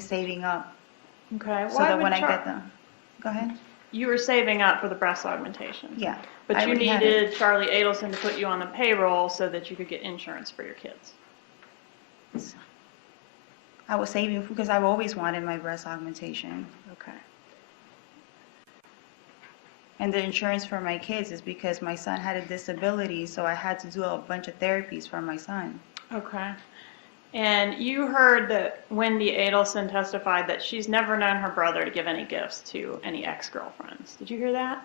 saving up. Okay. So that when I get them. Go ahead. You were saving up for the breast augmentation. Yeah. But you needed Charlie Adelson to put you on the payroll so that you could get insurance for your kids. I was saving because I've always wanted my breast augmentation. Okay. And the insurance for my kids is because my son had a disability, so I had to do a bunch of therapies for my son. Okay. And you heard that Wendy Adelson testified that she's never known her brother to give any gifts to any ex-girlfriends. Did you hear that?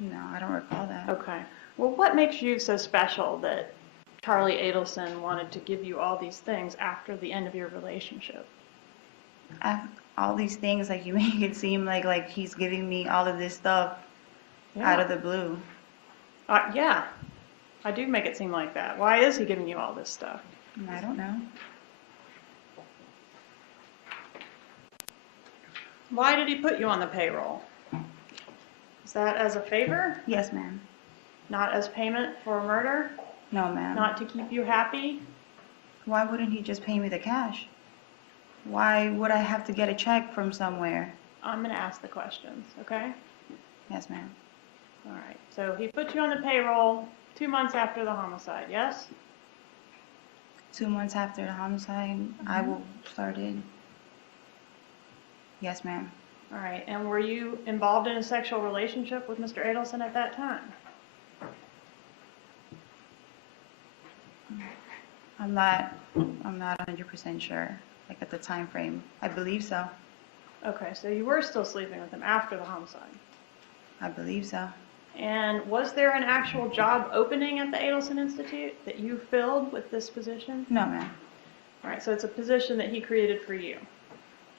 No, I don't recall that. Okay. Well, what makes you so special that Charlie Adelson wanted to give you all these things after the end of your relationship? All these things, like, you make it seem like he's giving me all of this stuff out of the blue. Yeah, I do make it seem like that. Why is he giving you all this stuff? I don't know. Why did he put you on the payroll? Is that as a favor? Yes, ma'am. Not as payment for murder? No, ma'am. Not to keep you happy? Why wouldn't he just pay me the cash? Why would I have to get a check from somewhere? I'm going to ask the questions, okay? Yes, ma'am. All right. So he put you on the payroll 2 months after the homicide, yes? 2 months after the homicide, I started. Yes, ma'am. All right. And were you involved in a sexual relationship with Mr. Adelson at that time? I'm not 100% sure, like at the time frame. I believe so. Okay, so you were still sleeping with him after the homicide? I believe so. And was there an actual job opening at the Adelson Institute that you filled with this position? No, ma'am. All right, so it's a position that he created for you.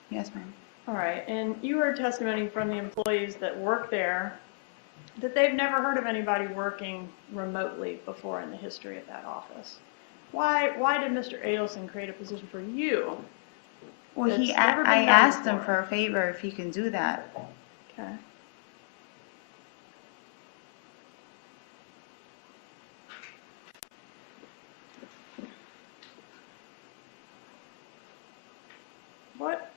Yes, ma'am. All right, and you heard testimony from the employees that work there that they've never heard of anybody working remotely before in the history of that office. Why did Mr. Adelson create a position for you? Well, I asked him for a favor if he can do that. Okay. What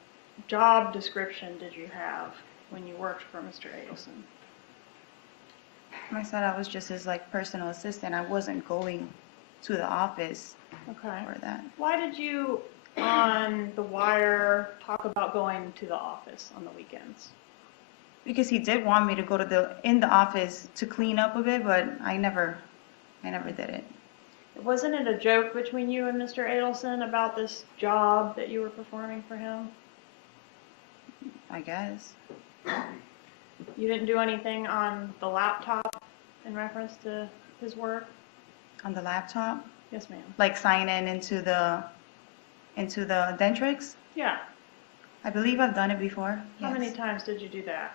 job description did you have when you worked for Mr. Adelson? I said I was just his personal assistant. I wasn't going to the office for that. Why did you on The Wire talk about going to the office on the weekends? Because he did want me to go to in the office to clean up a bit, but I never did it. Wasn't it a joke between you and Mr. Adelson about this job that you were performing for him? I guess. You didn't do anything on the laptop in reference to his work? On the laptop? Yes, ma'am. Like sign in into the Dentrix? Yeah. I believe I've done it before. How yes. many times did you do that?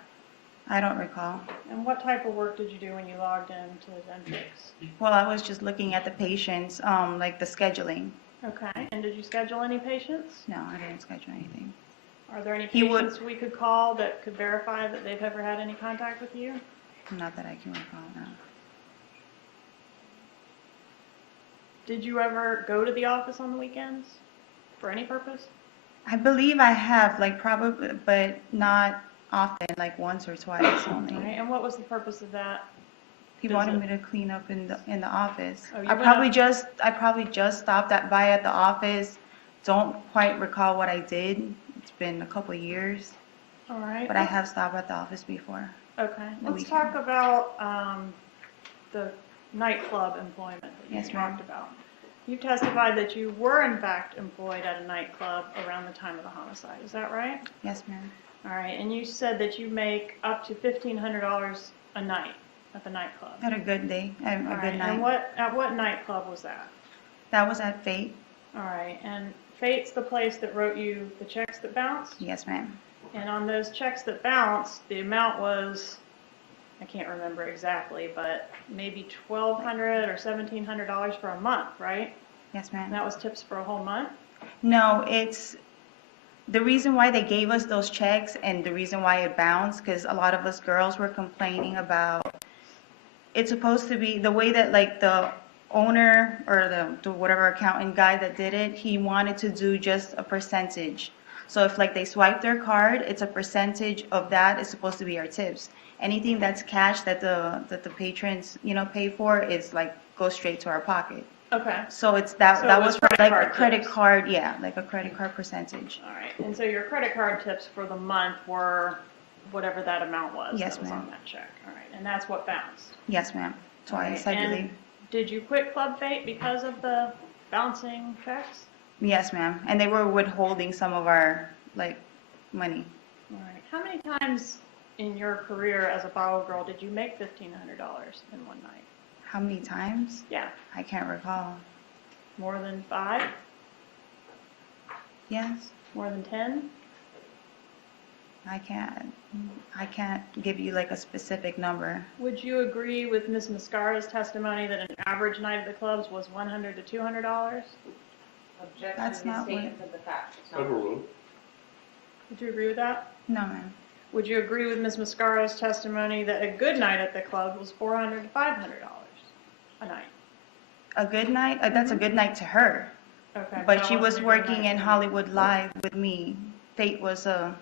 I don't recall. And what type of work did you do when you logged into Dentrix? Well, I was just looking at the patients, like the scheduling. Okay. And did you schedule any patients? No, I didn't schedule anything. Are there any patients we could call that could verify that they've ever had any contact with you? Not that I can recall, no. Did you ever go to the office on the weekends for any purpose? I believe I have, probably, but not often, like once or twice only. Okay. And what was the purpose of that? He wanted me to clean up in the office. Oh, I probably just stopped by at the office. Don't quite recall what I did. It's been a couple of years. All right. But I have stopped at the office before. Okay. Let's talk about the nightclub employment that you talked about. You testified that you were in fact employed at a nightclub around the time of the homicide. Is that right? Yes, ma'am. All right. And you said that you make up to $1,500 a night at the nightclub. At a good day, a good night. And at what nightclub was that? That was at Fate. All right. And Fate's the place that wrote you the checks that bounced? Yes, ma'am. And on those checks that bounced, the amount was, I can't remember exactly, but maybe $1,200 or $1,700 for a month, right? Yes, ma'am. And that was tips for a whole month? No, it's the reason why they gave us those checks and the reason why it bounced, because a lot of us girls were complaining about it's supposed to be the way that the owner or the whatever accountant guy that did it, he wanted to do just a percentage. So if like they swipe their card, it's a percentage of that is supposed to be our tips. Anything that's cash that the patrons, pay for is like goes straight to our pocket. Okay, So it's So that it was was for credit like card a credit tips. card, yeah, like a credit card percentage. all right. And so your credit card tips for the month were whatever that amount was Yes, that was ma'am. on that check. All right, and that's what bounced. Yes, ma'am. Twice, Right, I and believe. did you quit Club Fate because of the bouncing checks? Yes, ma'am. And they were withholding some of our like money. All right. How many times in your career as a bottle girl did you make $1,500 in one night? How many times? Yeah, I can't recall. more than 5? Yes. More than 10? I can't give you like a specific number. Would you agree with Ms. Mascara's testimony that an average night at the clubs was $100 to $200? Objection, That's not misstatements of the facts. It's not- Overruled. Would you agree with that? No, ma'am. Would you agree with Ms. Mascara's testimony that a good night at the club was $400 to $500 a night? A good night? That's a good night to her. Okay. But she that was wasn't a good working night in for you. Hollywood Live with me. Fate was a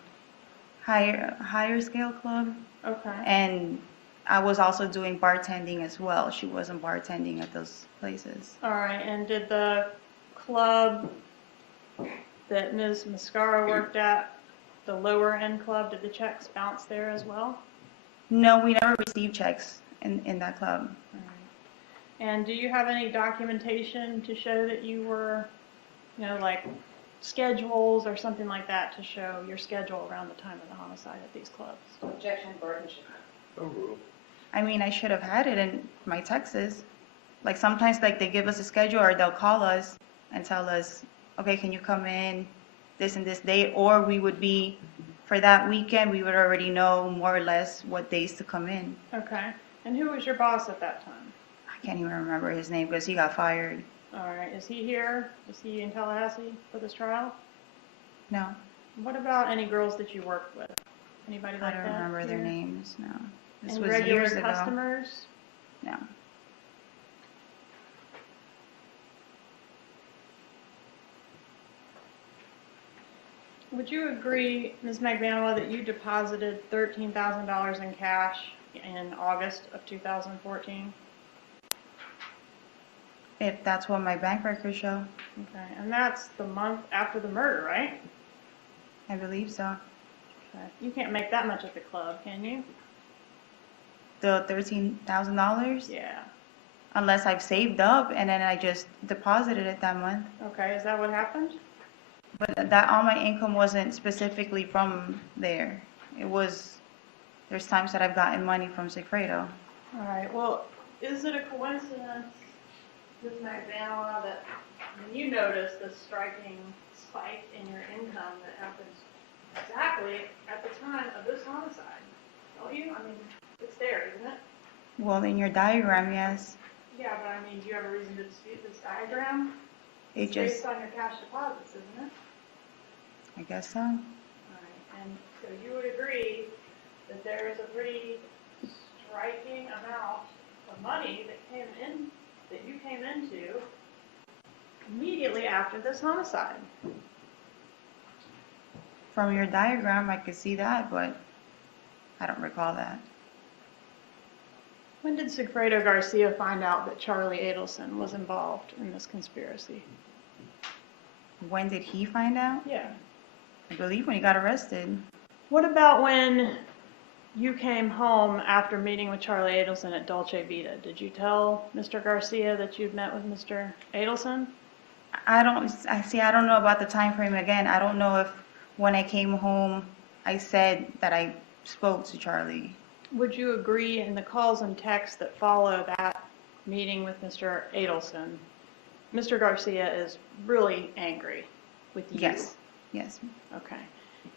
higher scale club, Okay. and I was also doing bartending as well. She wasn't bartending at those places. All right, and did the club that Ms. Mascara worked at, the lower end club, did the checks bounce there as well? No, we never received checks in that club. All right. And do you have any documentation to show that you were, like schedules or something like that to show your schedule around the time of the homicide at these clubs? Objection, burden should Overruled. I mean, I should have had it in my texts. Like sometimes like they give us a schedule or they'll call us and tell us, okay, can you come in this and this date? Or we would be, for that weekend, we would already know more or less what days to come in. Okay. And who was your boss at that time? I can't even remember his name because he got fired. All right. Is he here? Is he in Tallahassee for this trial? No, What about any girls that you worked with? Anybody I like don't that? remember their here? names, no. This Any was regular years ago. customers? No. Would you agree, Ms. Magbanua, that you deposited $13,000 in cash in August of 2014? If that's what my bank records show, Okay, and that's the month after the murder, right? I believe so. Okay. You can't make that much at the club, can you? The $13,000? Yeah. Unless I've saved up and then I just deposited it that month. Okay, is that what happened? But that all my income wasn't specifically from there. It was, there's times that I've gotten money from Sigfredo. All right, well, is it a coincidence, Ms. Magbanua, that when you noticed this striking spike in your income that happens exactly at the time of this homicide? Don't you? I mean, it's there, isn't it? Well, in your diagram, yes. Yeah, but I mean, do you have a reason to dispute this diagram? It It's just, based on your cash deposits, isn't it? I guess so. All right, and so you would agree that there is a pretty striking amount of money that you came into immediately after this homicide. From your diagram, I could see that, but I don't recall that. When did Sigfredo Garcia find out that Charlie Adelson was involved in this conspiracy? When did he find out? Yeah. I believe when he got arrested. What about when you came home after meeting with Charlie Adelson at Dolce Vita? Did you tell Mr. Garcia that you'd met with Mr. Adelson? I don't know about the time frame again. I don't know if when I came home, I said that I spoke to Charlie. Would you agree in the calls and texts that follow that meeting with Mr. Adelson, Mr. Garcia is really angry with you? Yes. Yes. Okay.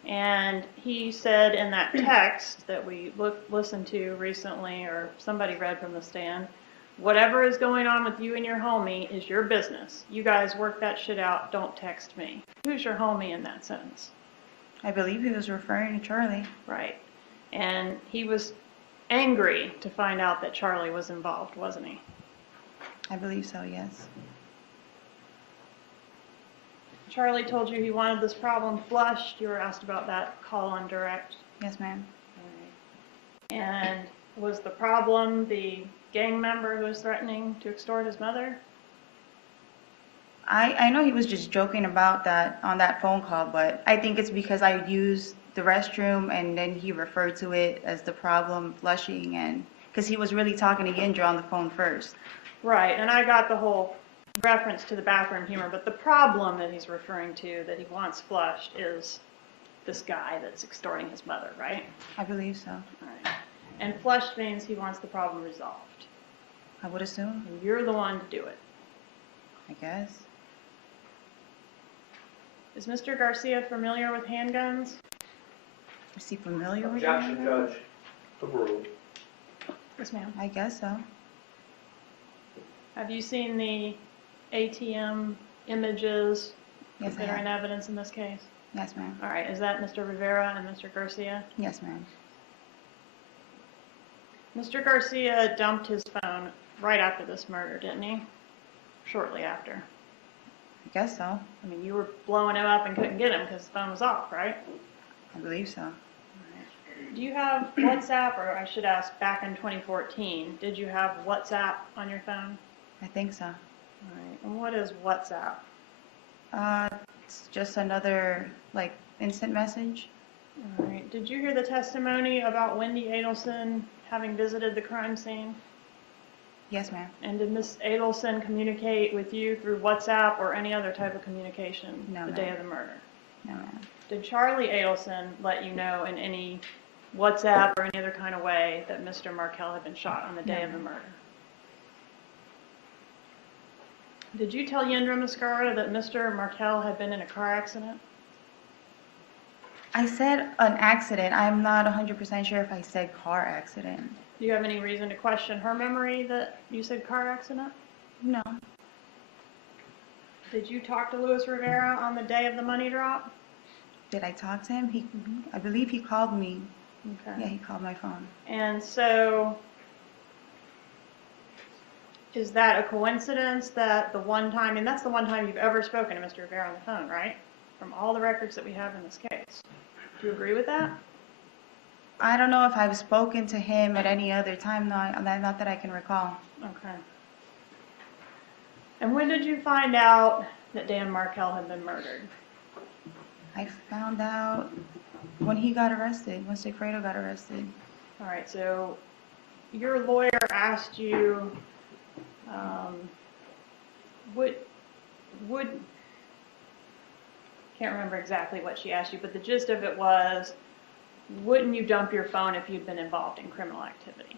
And he said in that text that we listened to recently, or somebody read from the stand, whatever is going on with you and your homie is your business. You guys work that shit out. Don't text me. Who's your homie in that sentence? I believe he was referring to Charlie. Right. And he was angry to find out that Charlie was involved, wasn't he? I believe so, yes. Charlie told you he wanted this problem flushed. You were asked about that call on direct. Yes, ma'am. And was the problem the gang member who was threatening to extort his mother? I know he was just joking about that on that phone call, but I think it's because I used the restroom and then he referred to it as the problem flushing, and because he was really talking to Yindra on the phone first. Right, and I got the whole reference to the bathroom humor, but the problem that he's referring to that he wants flushed is this guy that's extorting his mother, right? I believe so. All right. And flushed means he wants the problem resolved. I would assume. And you're the one to do it. I guess. Is Mr. Garcia familiar with handguns? Is he familiar with Objection, that? Judge. Overruled. Yes, ma'am. I guess so. Have you seen the ATM images Yes, I that are in have. evidence in this case? Yes, ma'am. All right, is that Mr. Rivera and Mr. Garcia? Yes, ma'am. Mr. Garcia dumped his phone right after this murder, didn't he? Shortly after. I guess so. I mean, you were blowing him up and couldn't get him because the phone was off, right? I believe so. Do you have WhatsApp, or I should ask, back in 2014, did you have WhatsApp on your phone? I think so. All right, and what is WhatsApp? It's just another, like, instant message. All right, did you hear the testimony about Wendy Adelson having visited the crime scene? Yes, ma'am. And did Miss Adelson communicate with you through WhatsApp or any other type of communication No, the day ma'am. of the murder? No, ma'am. Did Charlie Adelson let you know in any WhatsApp or any other kind of way that Mr. Markel had been shot on the day of the murder? Did you tell Yendra Mascara that Mr. Markel had been in a car accident? I said an accident. I'm not 100% sure if I said car accident. Do you have any reason to question her memory that you said car accident? No. Did you talk to Luis Rivera on the day of the money drop? Did I talk to him? I believe he called me. Okay. Yeah, he called my phone. And so, is that a coincidence that the one time, and that's the one time you've ever spoken to Mr. Rivera on the phone, right? From all the records that we have in this case. Do you agree with that? I don't know if I've spoken to him at any other time, not that I can recall. Okay. And when did you find out that Dan Markel had been murdered? I found out when he got arrested, when Sigfredo got arrested. All right, so your lawyer asked you, can't remember exactly what she asked you, but the gist of it was, wouldn't you dump your phone if you'd been involved in criminal activity?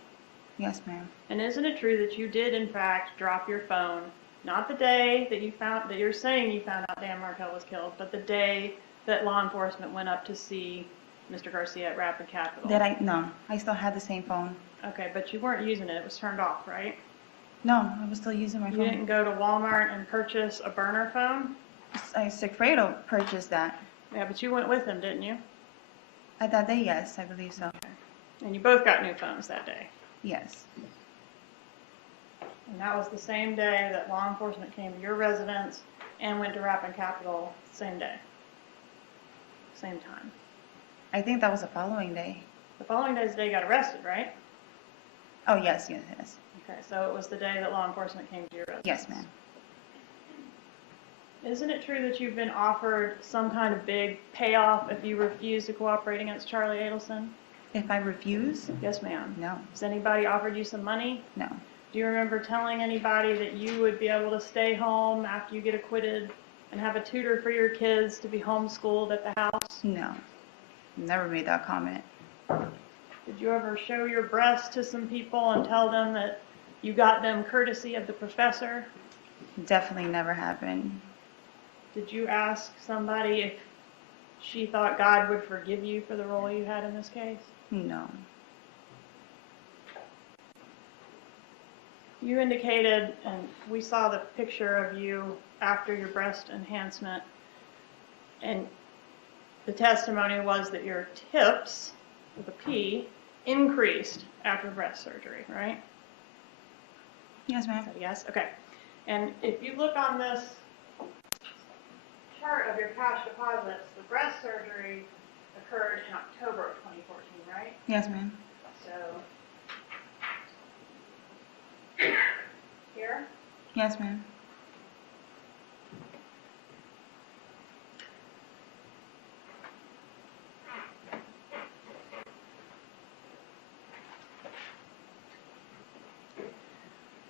Yes, ma'am. And isn't it true that you did, in fact, drop your phone, not the day that you're saying you found out Dan Markel was killed, but the day that law enforcement went up to see Mr. Garcia at Rapid Capital? No, I still had the same phone. Okay, but you weren't using it. It was turned off, right? No, I was still using my You phone. didn't go to Walmart and purchase a burner phone? Sigfredo purchased that. Yeah, but you went with him, didn't you? At that day, yes, I believe so. Okay. And you both got new phones that day? Yes. And that was the same day that law enforcement came to your residence and went to Rapid Capital, same day? Same time? I think that was the following day. The following day is the day you got arrested, right? Oh, yes. Okay, so it was the day that law enforcement came to your residence? Yes, ma'am. Isn't it true that you've been offered some kind of big payoff if you refuse to cooperate against Charlie Adelson? If I refuse? Yes, ma'am. No. Has anybody offered you some money? No. Do you remember telling anybody that you would be able to stay home after you get acquitted and have a tutor for your kids to be homeschooled at the house? No. Never made that comment. Did you ever show your breast to some people and tell them that you got them courtesy of the professor? Definitely never happened. Did you ask somebody if she thought God would forgive you for the role you had in this case? No. You indicated, and we saw the picture of you after your breast enhancement, and the testimony was that your tips, with a P, increased after breast surgery, right? Yes, ma'am. Yes? Okay. And if you look on this chart of your cash deposits, the breast surgery occurred in October of 2014, right? Yes, ma'am. So, here? Yes, ma'am.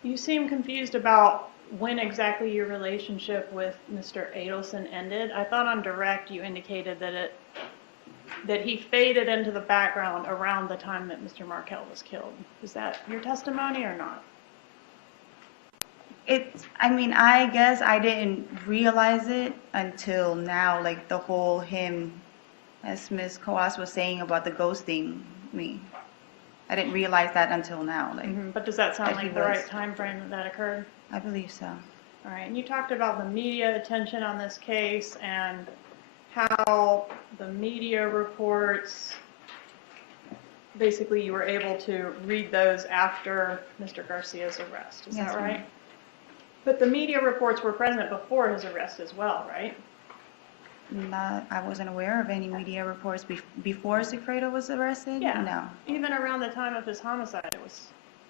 You seem confused about when exactly your relationship with Mr. Adelson ended. I thought on direct you indicated that he faded into the background around the time that Mr. Markel was killed. Is that your testimony or not? I mean, I guess I didn't realize it until now, like the whole him, as Ms. Coas was saying about the ghosting me. I didn't realize that until now. Like, But does that sound that he like the was. right time frame that occurred? I believe so. All right, and you talked about the media attention on this case and how the media reports, basically you were able to read those after Mr. Garcia's arrest. Is Yes, that ma'am. right? But the media reports were present before his arrest as well, right? I wasn't aware of any media reports before Sigfredo was arrested. Yeah. No. Even around the time of his homicide,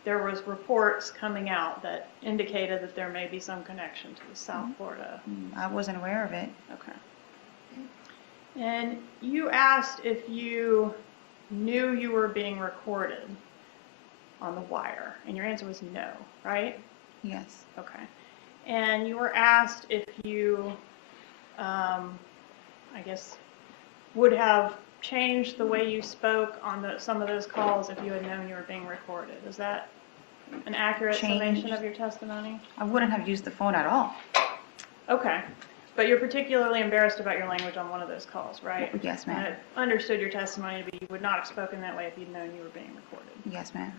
there was reports coming out that indicated that there may be some connection to the South Florida. I wasn't aware of it. Okay. And you asked if you knew you were being recorded on the wire, and your answer was no, right? Yes. Okay. And you were asked if you, I guess, would have changed the way you spoke on some of those calls if you had known you were being recorded. Is that an accurate summation of your testimony? I wouldn't have used the phone at all. Okay. But you're particularly embarrassed about your language on one of those calls, right? Yes, ma'am. I understood your testimony, but you would not have spoken that way if you'd known you were being recorded. Yes, ma'am.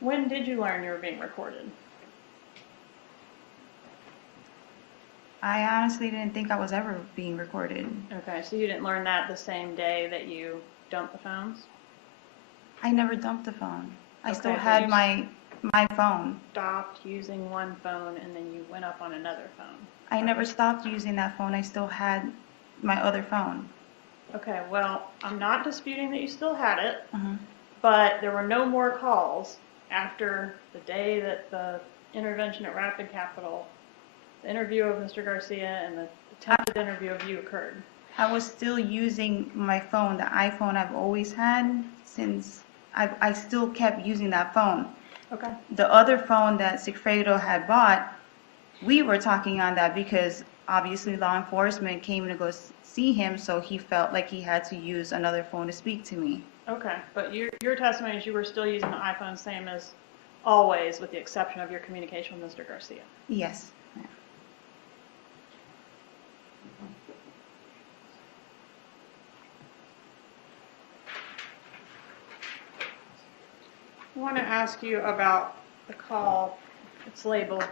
When did you learn you were being recorded? I honestly didn't think I was ever being recorded. Okay, so you didn't learn that the same day that you dumped the phones? I never dumped the phone. I Okay, still but had you my phone. Stopped using one phone and then you went up on another phone. I never stopped using that phone. I still had my other phone. Okay, well, I'm not disputing that you still had it, Mhm. but there were no more calls after the day that the intervention at Rapid Capital, the interview of Mr. Garcia and the attempted interview of you occurred. I was still using my phone, the iPhone I've always had since I still kept using that phone. Okay. The other phone that Sigfredo had bought, we were talking on that because obviously law enforcement came to go see him, so he felt like he had to use another phone to speak to me. Okay, but your testimony is you were still using the iPhone same as always, with the exception of your communication with Mr. Garcia. Yes. I want to ask you about the call. It's labeled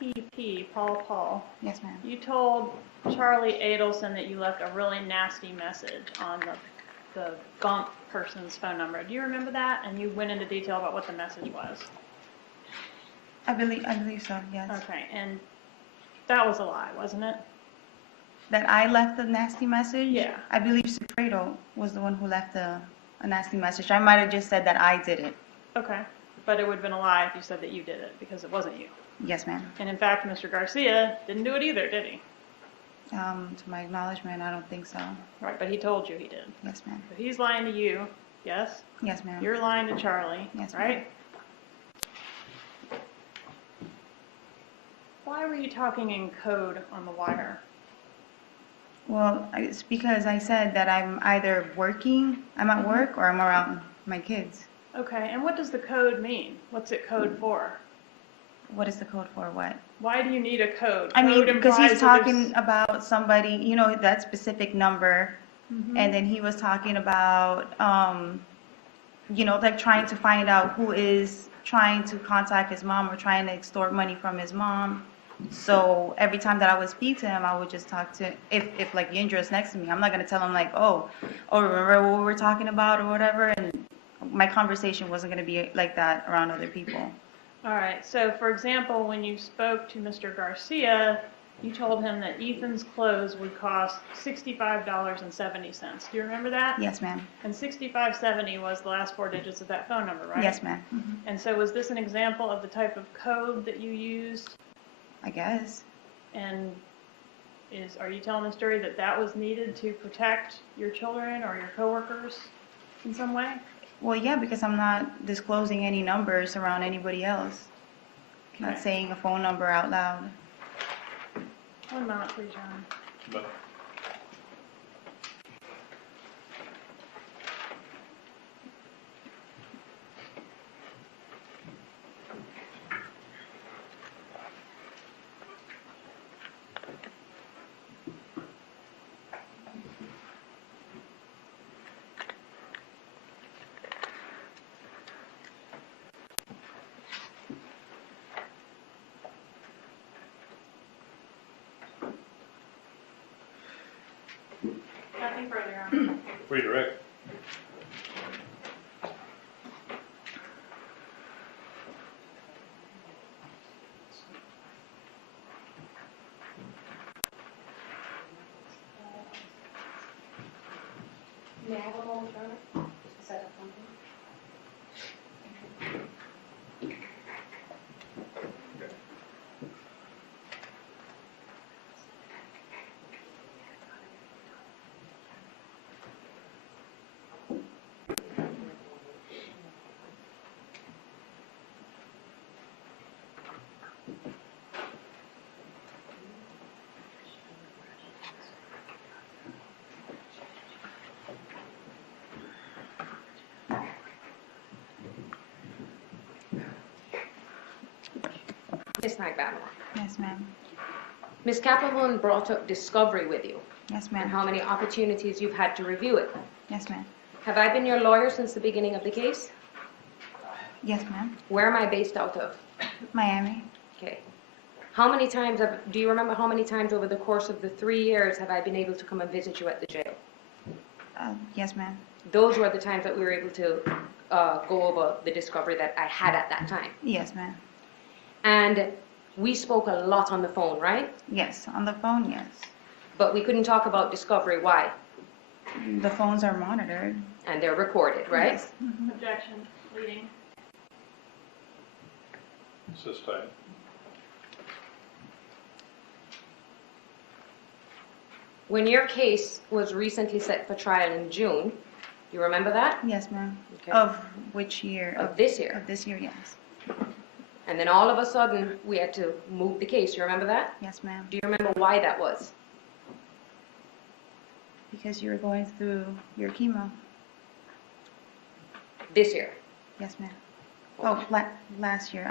PP, Paul. Yes, ma'am. You told Charlie Adelson that you left a really nasty message on the bump person's phone number. Do you remember that? And you went into detail about what the message was. I believe so, yes. Okay, and that was a lie, wasn't it? That I left a nasty message? Yeah. I believe Sigfredo was the one who left a nasty message. I might have just said that I did it. Okay, but it would have been a lie if you said that you did it, because it wasn't you. Yes, ma'am. And in fact, Mr. Garcia didn't do it either, did he? To my acknowledgement, I don't think so. Right, but he told you he did. Yes, ma'am. So he's lying to you, yes? Yes, ma'am. You're lying to Charlie, Yes, ma'am. right? Why were you talking in code on the wire? Well, it's because I said that I'm either I'm at work, or I'm around my kids. Okay, and what does the code mean? What's it code for? What is the code for what? Why do you need a code? I mean, Code because implies he's that talking about somebody, that specific number, and then he was talking about, like trying to find out who is trying to contact his mom or trying to extort money from his mom. So every time that I would speak to him, I would just talk to, if like Yindra is next to me, I'm not going to tell him like, oh, remember what we were talking about or whatever. And my conversation wasn't going to be like that around other people. All right, so for example, when you spoke to Mr. Garcia, you told him that Ethan's clothes would cost $65.70. Do you remember that? Yes, ma'am. And 6570 was the last 4 digits of that phone number, right? Yes, ma'am. Mhm. And so was this an example of the type of code that you used? I guess. And are you telling this jury that that was needed to protect your children or your coworkers in some way? Well, yeah, because I'm not disclosing any numbers around anybody else. Not Okay. saying a phone number out loud. 1 moment, please, Your Honor. But Nothing further, Your Honor. redirect. May I have a moment, Your Honor? Just to set up something. Ms. Nagbama, Yes, ma'am. Ms. Kappelman brought up discovery with you Yes, and ma'am. how many opportunities you've had to review it. Yes, ma'am. Have I been your lawyer since the beginning of the case? Yes, ma'am. Where am I based out of? Miami. Okay. How many times, do you remember how many times over the course of the 3 years have I been able to come and visit you at the jail? Yes, ma'am. Those were the times that we were able to go over the discovery that I had at that time. Yes, ma'am. And we spoke a lot on the phone, right? Yes, on the phone, yes. But we couldn't talk about discovery. Why? The phones are monitored. And they're recorded, right? Yes. Mhm. Objection, leading. Sustain. When your case was recently set for trial in June, you remember that? Yes, ma'am. Okay. Of which year? Of this year. Of this year, yes. And then all of a sudden, we had to move the case. You remember that? Yes, ma'am. Do you remember why that was? Because you were going through your chemo. This year. Yes, ma'am. Oh, last year.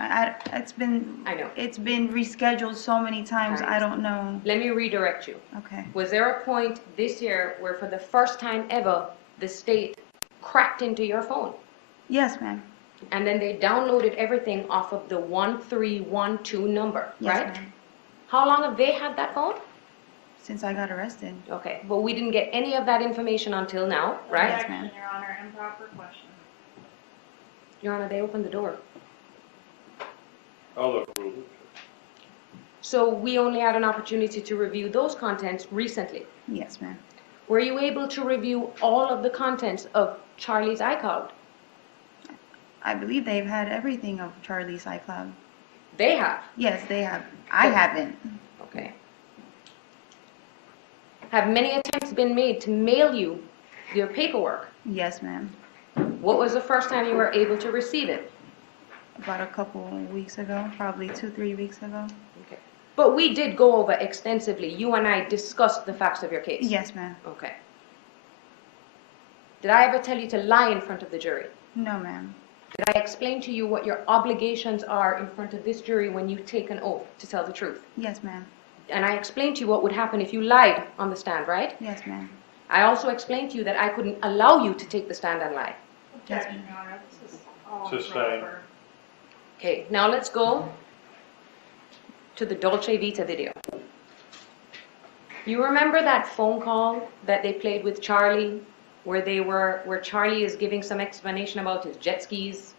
It's been. I know. It's been rescheduled so many times. I don't know. Let me redirect you. Okay. Was there a point this year where for the first time ever, the state cracked into your phone? Yes, ma'am. And then they downloaded everything off of the 1312 number, Yes, right? ma'am. How long have they had that phone? Since I got arrested. Okay, but we didn't get any of that information until now, right? Yes, Objection, ma'am. Your Honor, improper question. Your Honor, they opened the door. I'll approve it. So we only had an opportunity to review those contents recently. Yes, ma'am. Were you able to review all of the contents of Charlie's iCloud? I believe they've had everything of Charlie's iCloud. They have. Yes, they have. I haven't. Okay. Have many attempts been made to mail you your paperwork? Yes, ma'am. What was the first time you were able to receive it? About a couple weeks ago, probably 2-3 weeks ago. Okay. But we did go over extensively. You and I discussed the facts of your case. Yes, ma'am. Okay. Did I ever tell you to lie in front of the jury? No, ma'am. Did I explain to you what your obligations are in front of this jury when you take an oath to tell the truth? Yes, ma'am. And I explained to you what would happen if you lied on the stand, right? Yes, ma'am. I also explained to you that I couldn't allow you to take the stand and lie. Objection, Your Honor, this is all Sustain. improper. Okay, now let's go to the Dolce Vita video. You remember that phone call that they played with Charlie, where Charlie is giving some explanation about his jet skis?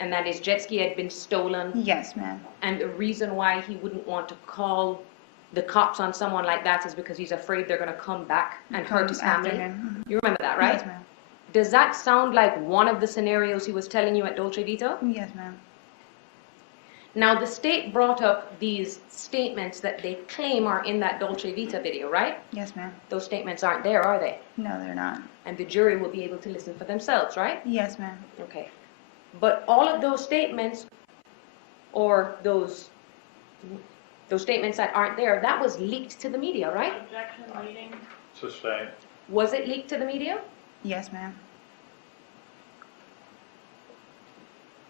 and that his jet ski had been stolen, Yes, ma'am. and the reason why he wouldn't want to call the cops on someone like that is because he's afraid they're going to come back and hurt his After family. him. You remember that, right? Yes, ma'am. Does that sound like one of the scenarios he was telling you at Dolce Vita? Yes, ma'am. Now, the state brought up these statements that they claim are in that Dolce Vita video, right? Yes, ma'am. Those statements aren't there, are they? No, they're not. And the jury will be able to listen for themselves, right? Yes, ma'am. Okay. But all of those statements, or those statements that aren't there, that was leaked to the media, right? Objection, leading. Sustained. Was it leaked to the media? Yes, ma'am.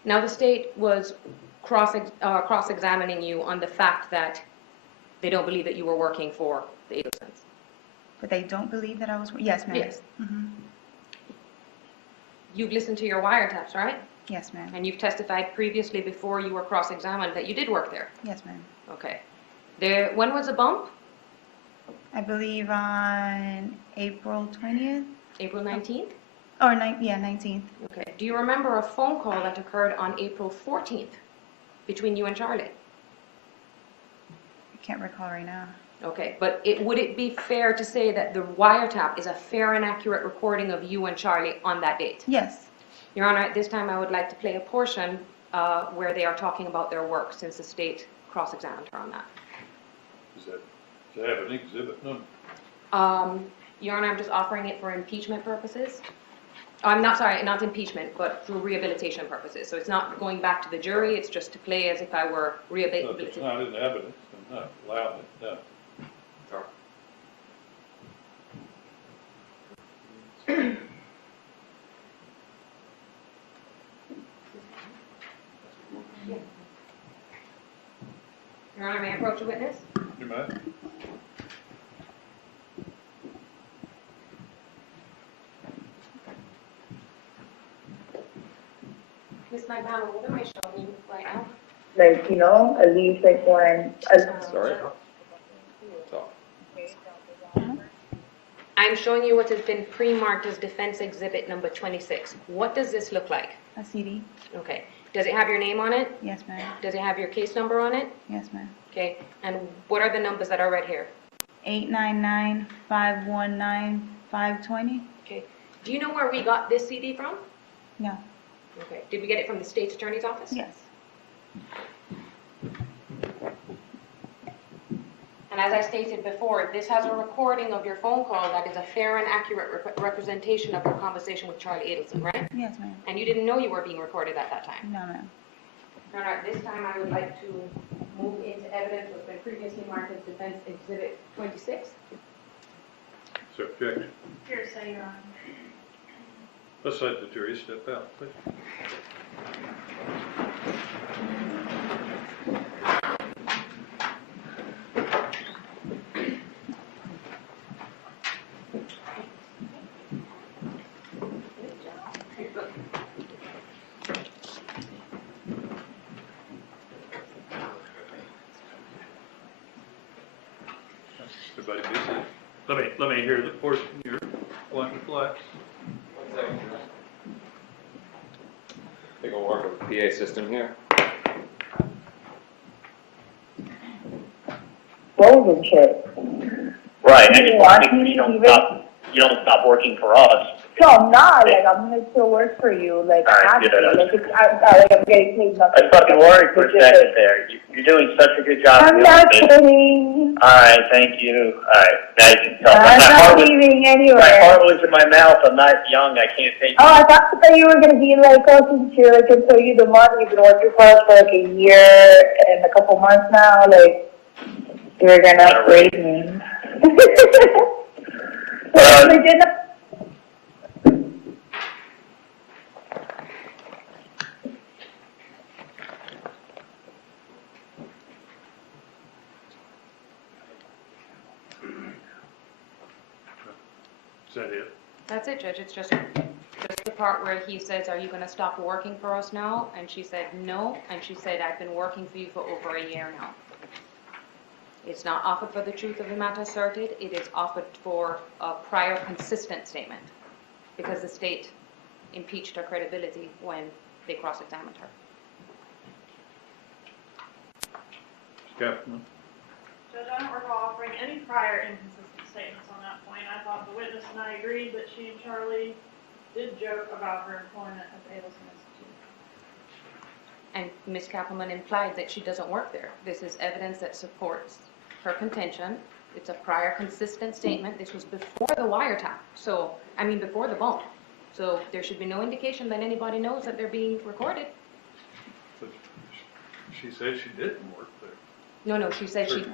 Now, the state was cross-examining you on the fact that they don't believe that you were working for the Adelsons. But they don't believe that I was. Yes, ma'am. Yes. Mm-hmm. You've listened to your wiretaps, right? Yes, ma'am. And you've testified previously before you were cross-examined that you did work there. Yes, ma'am. Okay. When was the bump? I believe on April 20th April 19th? or 19th. Okay. Do you remember a phone call that occurred on April 14th between you and Charlie? I can't recall right now. Okay, but would it be fair to say that the wiretap is a fair and accurate recording of you and Charlie on that date? Yes. Your Honor, at this time I would like to play a portion where they are talking about their work, since the state cross-examined her on that. Does that have an exhibit number? Your Honor, I'm just offering it for impeachment purposes. I'm not sorry, not impeachment, but for rehabilitation purposes. So it's not going back to the jury, it's just to play as if I were So if it's rehabilitating. not in evidence, I'm not allowing it done. Your Honor, may I approach a witness? You might. Miss McDonald, what am I showing you right now? Like, you know, at least like when, Sorry? I'm showing you what has been pre-marked as defense exhibit number 26. What does this look like? A CD. Okay. Does it have your name on it? Yes, ma'am. Does it have your case number on it? Yes, ma'am. Okay. And what are the numbers that are right here? 899-519-520. Okay. Do you know where we got this CD from? No. Okay. Did we get it from the state's attorney's office? Yes. And as I stated before, this has a recording of your phone call that is a fair and accurate representation of your conversation with Charlie Adelson, right? Yes, ma'am. And you didn't know you were being recorded at that time? No, ma'am. Your Honor, at this time I would like to move into evidence what's been previously marked as defense exhibit 26. So objection. Hearsay, Your Honor. Let's let the jury step out, please. Everybody be seated. Let me hear the portion you're going to play. Take a work of the PA system here. golden shit. Right, I You just want want to make me sure to you don't stop working for us. So I'm not, like, I'm gonna still work for you, like, All right, actually, good. like, I'm getting paid nothing. I fucking worried for a second there. You're doing such a good job. I'm not kidding. Alright, thank you. Alright, now you can tell. I'm My not heart was- leaving My anywhere. heart was in my mouth. I'm not young. I can't take Oh, I thought you were gonna be like, oh, since you're like, can pay you the money, you've been working for us for like a year and a couple months now, like, you're gonna upgrade me. So, they didn't. Is that it? That's it, Judge. It's just the part where he says, are you going to stop working for us now? And she said, no. And she said, I've been working for you for over a year now. It's not offered for the truth of the matter asserted. It is offered for a prior consistent statement, because the state impeached her credibility when they cross-examined her. Captain, Judge, I don't recall offering any prior inconsistent statements on that point. I thought the witness and I agreed that she and Charlie did joke about her employment at the Adelson Institute. And Ms. Kappelman implied that she doesn't work there. This is evidence that supports her contention. It's a prior consistent statement. This was before the wiretap, before the bump. So there should be no indication that anybody knows that they're being recorded. but she said she didn't work there. No, she said she...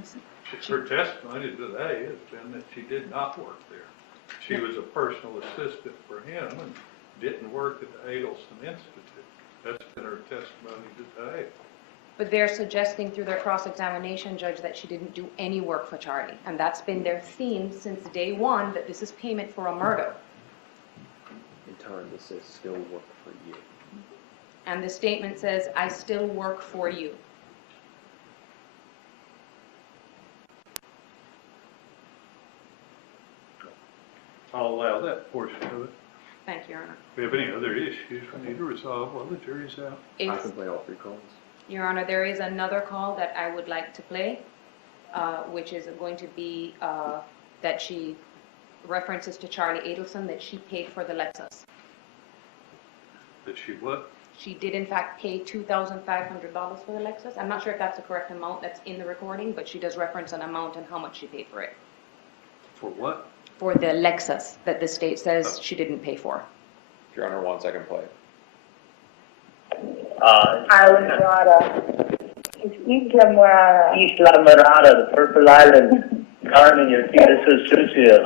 Her testimony today has been that she did not work there. She was a personal assistant for him and didn't work at the Adelson Institute. That's been her testimony today. But they're suggesting through their cross-examination, Judge, that she didn't do any work for Charlie. And that's been their theme since day one, that this is payment for a murder. In turn, this says still work for you. And the statement says, I still work for you. I'll allow that portion of it. Thank you, Your Honor. If we have any other issues we need to resolve while the jury's out. I can play all three calls. Your Honor, there is another call that I would like to play, which is going to be that she references to Charlie Adelson that she paid for the Lexus. That she what? She did in fact pay $2,500 for the Lexus. I'm not sure if that's the correct amount that's in the recording, but she does reference an amount and how much she paid for it. For what? For the Lexus that the state says she didn't pay for. Your Honor wants, I can play. Isla Morada. Isla Mirada, the Purple Island. Carmen, your feet are so sucio.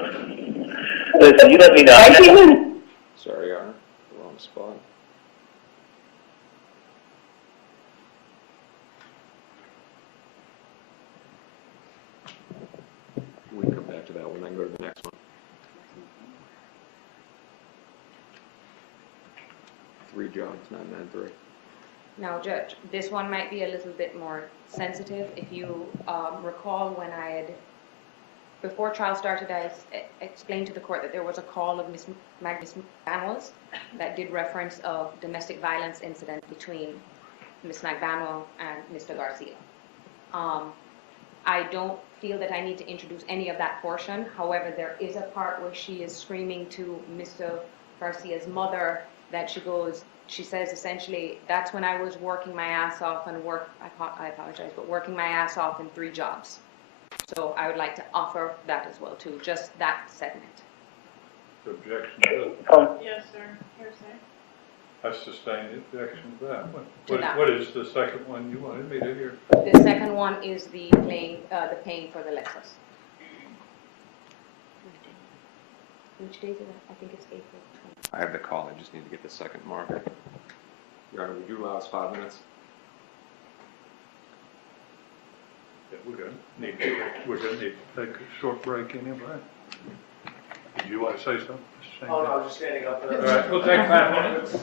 Listen, you let me know. Sorry, Your Honor. Wrong spot. We can come back to that one, then go to the next one. Three jobs, 993. Now, Judge, this one might be a little bit more sensitive. If you recall when before trial started, I explained to the court that there was a call of Miss McBanwell's that did reference of domestic violence incident between Miss McBanwell and Mr. Garcia. I don't feel that I need to introduce any of that portion. However, there is a part where she is screaming to Mr. Garcia's mother that she says essentially, that's when I was working my ass off and I apologize, but working my ass off in 3 jobs. So I would like to offer that as well too, just that segment. Objection to that. Yes, sir. Hearsay. I sustain the objection to that one. To that. What is the second one you wanted me to hear? The second one is the paying for the Lexus. Which day is it? I think it's April 20th. I have the call, I just need to get the second marker. Your Honor, would you allow us 5 minutes? Yeah, we're gonna need to take a short break anyway. Did you want to say something? Oh, no, I was just standing up there. All right, we'll take 5 minutes.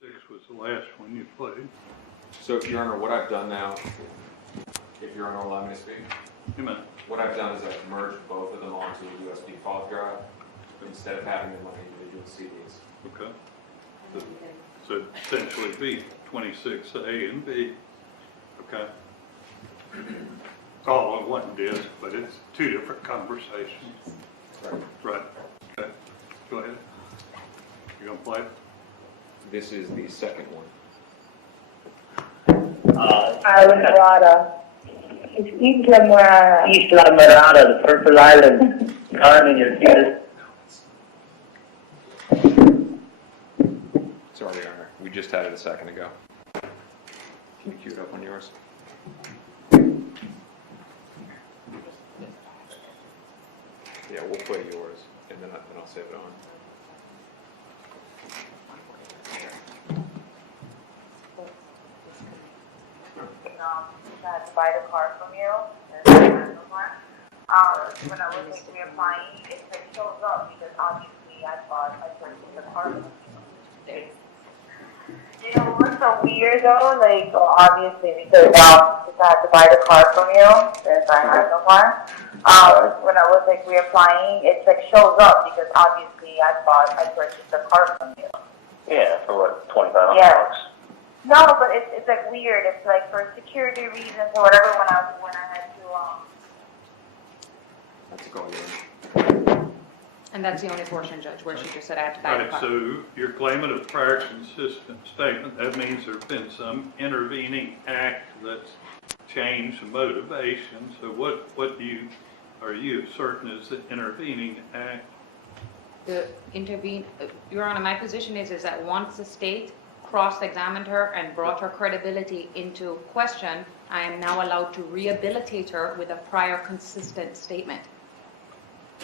6 was the last one you played. So, Your Honor, what I've done now, if Your Honor will allow me to speak, Amen. what I've done is I've merged both of them onto a USB file drive instead of having them on individual CDs. Okay. So essentially B, 26A and B. Okay. It's all on one disc, but it's two different conversations. Right. Right. Okay. Go ahead. You gonna play it? This is the second one. Island Dorada. It's Isla Morada. Isla Morada, the Purple Island, Carmen, your fetus. Sorry, Your Honor. We just had it a second ago. Can you cue it up on yours? Yeah, we'll play yours, and then I'll save it on. Had to buy the car from you. When I was like reapplying, it like shows up because obviously I thought I purchased the car from you. You know what's so weird though? Like, well, obviously because I had to buy the car from you since I had no car. When I was like reapplying, it like shows up because obviously I thought I purchased the car from you. Yeah, for what, 2,500 Yeah. bucks? No, but it's like weird. It's like for security reasons or whatever. When I had to That's a call, Your Honor. And that's the only portion, Judge, where she just said I had to buy All the right, car. so you're claiming a prior consistent statement. That means there's been some intervening act that's changed the motivation. So what are you certain is the intervening act? Your Honor, my position is that once the state cross-examined her and brought her credibility into question, I am now allowed to rehabilitate her with a prior consistent statement.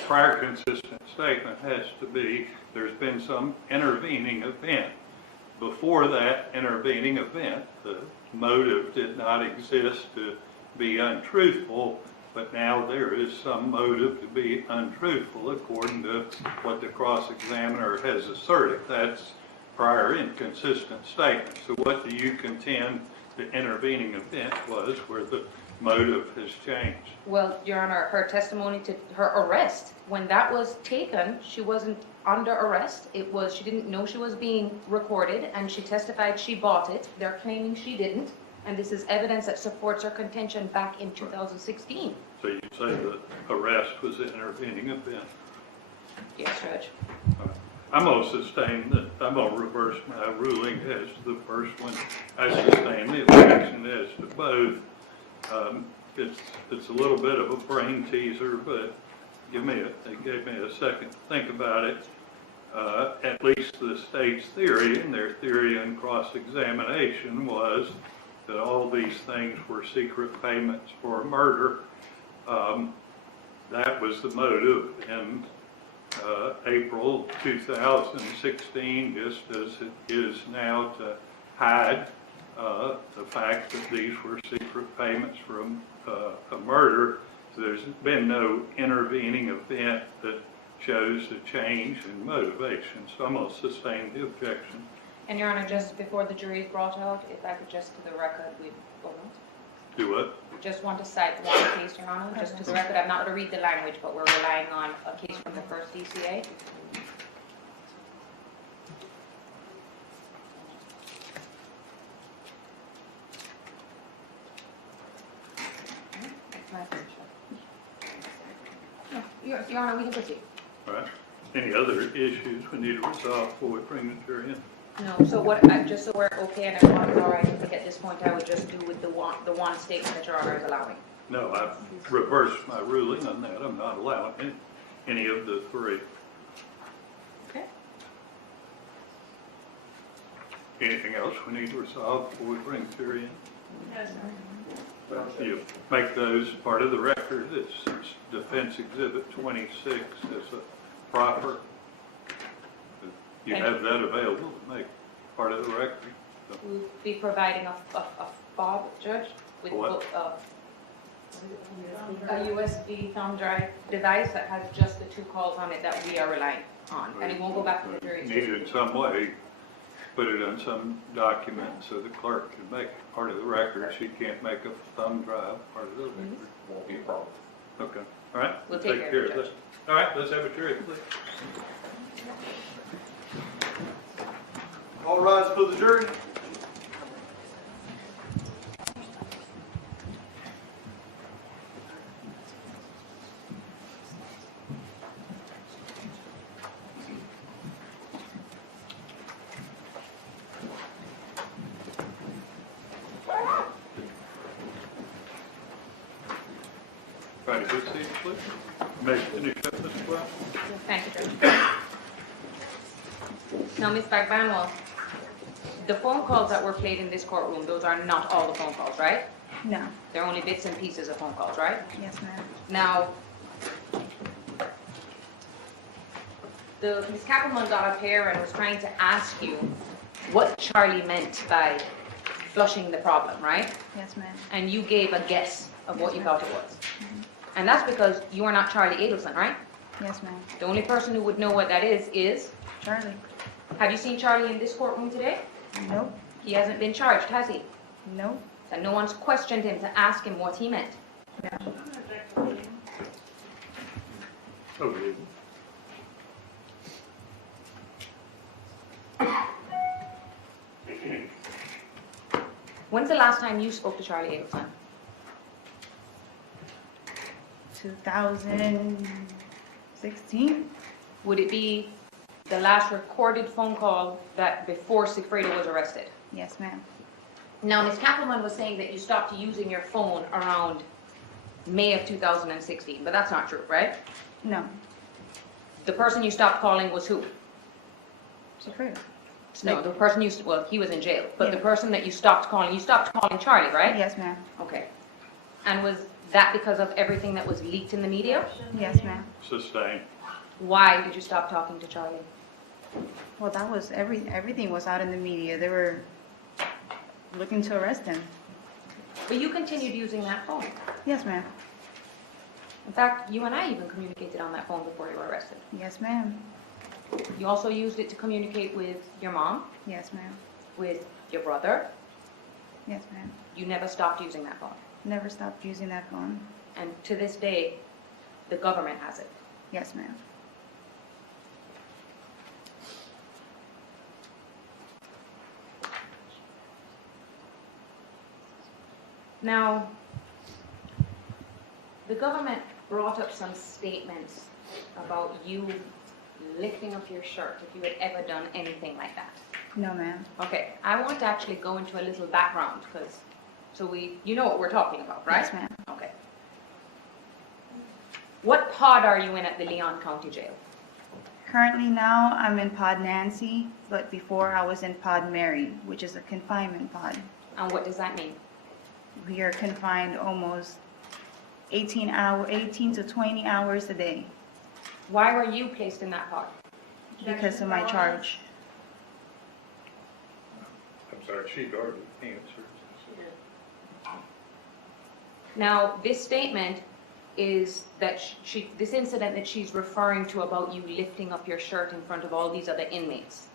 Prior consistent statement has to be there's been some intervening event. Before that intervening event, the motive did not exist to be untruthful, but now there is some motive to be untruthful according to what the cross-examiner has asserted. That's prior inconsistent statement. So what do you contend the intervening event was where the motive has changed? Well, Your Honor, her testimony to her arrest, when that was taken, she wasn't under arrest. She didn't know she was being recorded, and she testified she bought it. They're claiming she didn't, and this is evidence that supports her contention back in 2016. So you say the arrest was the intervening event. Yes, Judge. I'm going to sustain that. I'm going to reverse my ruling as to the first one. I sustain the objection as to both. It's a little bit of a brain teaser, but it gave me a second to think about it. At least the state's theory, and their theory in cross-examination was that all these things were secret payments for a murder. That was the motive in April 2016, just as it is now, to hide the fact that these were secret payments from a murder. So there's been no intervening event that shows a change in motivation. So I'm going to sustain the objection. And Your Honor, just before the jury is brought out, if I could just to the record, Do what? just want to cite one case, Your Honor, just to the record. I'm not going to read the language, but we're relying on a case from the first DCA. Your Honor, we can proceed. All right. Any other issues we need to resolve before we bring the jury in? No, so just so we're okay and everyone's all right, I think at this point I would just do with the one statement that Your Honor is allowing. No, I've reversed my ruling on that. I'm not allowing any of the three. Okay. Anything else we need to resolve before we bring the jury in? Yes, sir. You make those part of the record. It's Defense Exhibit 26 as a proffer. You have that available to make part of the record. We'll be providing a fob, Judge, with What? a USB thumb drive device that has just the two calls on it that we are relying on, and it won't go back to the jury. Need in some way put it on some document so the clerk can make it part of the record. She can't make a thumb drive part of the record. Won't be a problem. Okay, all right. We'll take care of it, Judge. All right, let's have a jury, please. All rise for the jury. Ready, good seat, please. May finish up, Mr. Wells? Thank you, Judge. Now, Ms. Bagbanwell, the phone calls that were played in this courtroom, those are not all the phone calls, right? No. They're only bits and pieces of phone calls, right? Yes, ma'am. Now, Ms. Kappelman got up here and was trying to ask you what Charlie meant by flushing the problem, right? Yes, ma'am. And you gave a guess of what you thought it was. And that's because you are not Charlie Adelson, right? Yes, ma'am. The only person who would know what that is, Charlie? have you seen Charlie in this courtroom today? Nope. He hasn't been charged, has he? Nope. And no one's questioned him to ask him what he meant. No. Oh, yeah. When's the last time you spoke to Charlie Adelson? 2016? Would it be the last recorded phone call that before Sigfredo was arrested? Yes, ma'am. Now, Ms. Kappelman was saying that you stopped using your phone around May of 2016, but that's not true, right? No. The person you stopped calling was who? Sigfredo. No, the person well, he was in jail, but the Yeah. person that you stopped calling Charlie, right? Yes, ma'am. Okay. And was that because of everything that was leaked in the media? Yes, ma'am. Sustained. Why did you stop talking to Charlie? Well, that was everything was out in the media. They were looking to arrest him. But you continued using that phone. Yes, ma'am. In fact, you and I even communicated on that phone before you were arrested. Yes, ma'am. You also used it to communicate with your mom, Yes, ma'am. with your brother. Yes, ma'am. You never stopped using that phone. Never stopped using that phone. And to this day, the government has it. Yes, ma'am. Now, the government brought up some statements about you lifting up your shirt if you had ever done anything like that. No, ma'am. Okay, I want to actually go into a little background because, you know what we're talking about, right? Yes, ma'am. Okay. What pod are you in at the Leon County Jail? Currently now, I'm in Pod Nancy, but before I was in Pod Mary, which is a confinement pod. And what does that mean? We are confined almost 18 to 20 hours a day Why were you placed in that pod? because of my charge. I'm sorry, she already answered. Now, this statement is that this incident that she's referring to about you lifting up your shirt in front of all these other inmates.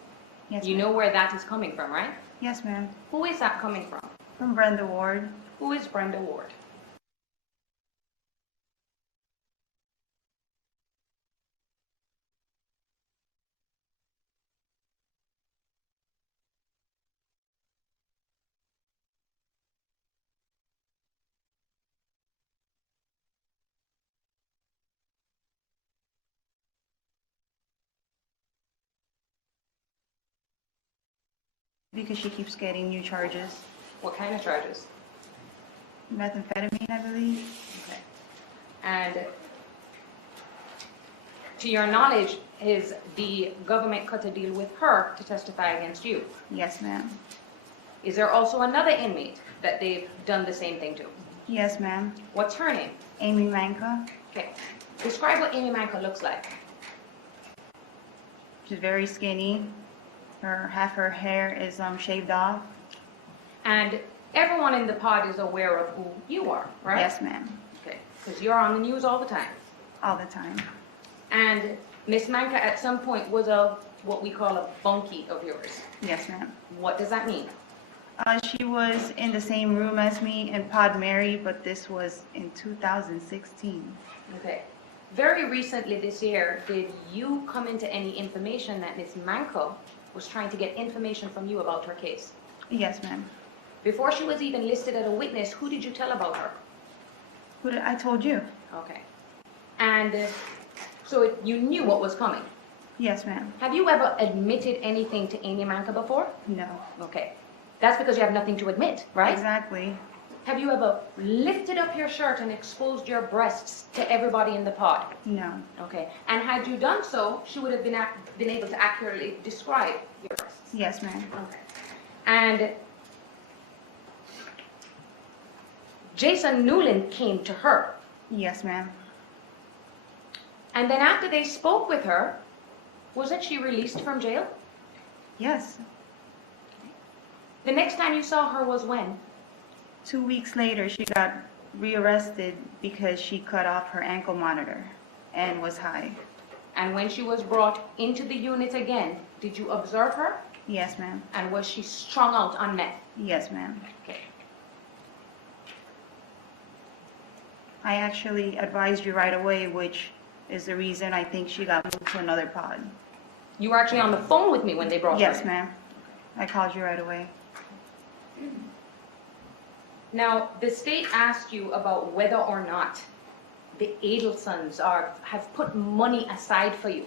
Yes, You ma'am. know where that is coming from, right? Yes, ma'am. Who is that coming from? From Brenda Ward. Who is Brenda Ward? Because she keeps getting new charges. What kind of charges? Methamphetamine, I believe. Okay. And to your knowledge, is the government cut a deal with her to testify against you? Yes, ma'am. Is there also another inmate that they've done the same thing to? Yes, ma'am. What's her name? Amy Manka. Okay. Describe what Amy Mankel looks like. She's very skinny. Half her hair is shaved off. And everyone in the pod is aware of who you are, right? Yes, ma'am. Okay. Because you're on the news all the time. All the time. And Miss Manka at some point was what we call a bunkie of yours. Yes, ma'am. What does that mean? She was in the same room as me in Pod Mary, but this was in 2016. Okay. Very recently this year, did you come into any information that Miss Manka was trying to get information from you about her case? Yes, ma'am. Before she was even listed as a witness, who did you tell about her? I told you. Okay. And so you knew what was coming. Yes, ma'am. Have you ever admitted anything to Amy Manka before? No. Okay. That's because you have nothing to admit, right? Exactly. Have you ever lifted up your shirt and exposed your breasts to everybody in the pod? No. Okay. And had you done so, she would have been able to accurately describe your breasts. Yes, ma'am. Okay. And Jason Newland came to her. Yes, ma'am. And then after they spoke with her, wasn't she released from jail? Yes. The next time you saw her was when? 2 weeks later, she got rearrested because she cut off her ankle monitor and was high. And when she was brought into the unit again, did you observe her? Yes, ma'am. And was she strung out on meth? Yes, ma'am. Okay. I actually advised you right away, which is the reason I think she got moved to another pod. You were actually on the phone with me when they brought her Yes, in. ma'am. I called you right away. Now, the state asked you about whether or not the Adelsons have put money aside for you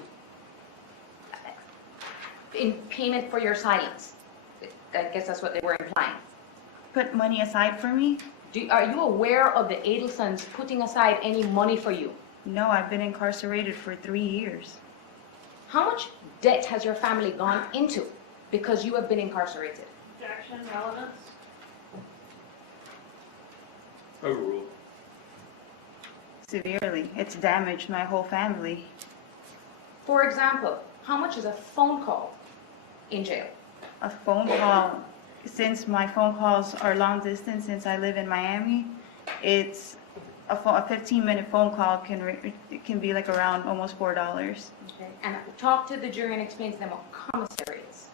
in payment for your silence. I guess that's what they were implying. Put money aside for me? Are you aware of the Adelsons putting aside any money for you? No, I've been incarcerated for 3 years. How much debt has your family gone into because you have been incarcerated? Objection, relevance? Overruled. Severely. It's damaged my whole family. For example, how much is a phone call in jail? A phone call, since my phone calls are long distance, since I live in Miami, it's a 15-minute phone call can be like around almost $4. Okay. And talk to the jury and explain to them what commissary is.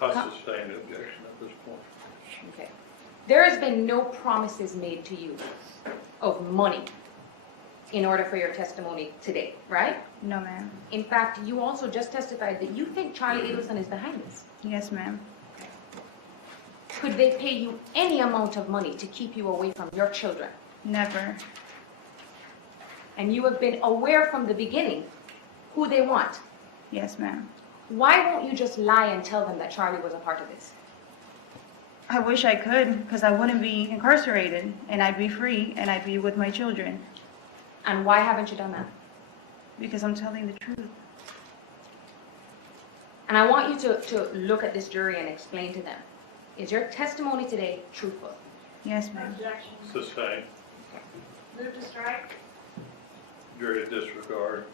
I sustain the objection at this point. Okay. There has been no promises made to you of money in order for your testimony today, right? No, ma'am. In fact, you also just testified that you think Charlie Adelson is behind this. Yes, ma'am. Could they pay you any amount of money to keep you away from your children? Never. And you have been aware from the beginning who they want. Yes, ma'am. Why won't you just lie and tell them that Charlie was a part of this? I wish I could, because I wouldn't be incarcerated, and I'd be free, and I'd be with my children. And why haven't you done that? Because I'm telling the truth. And I want you to look at this jury and explain to them, is your testimony today truthful? Yes, ma'am. Objection. Sustain. Move to strike? Jury disregard.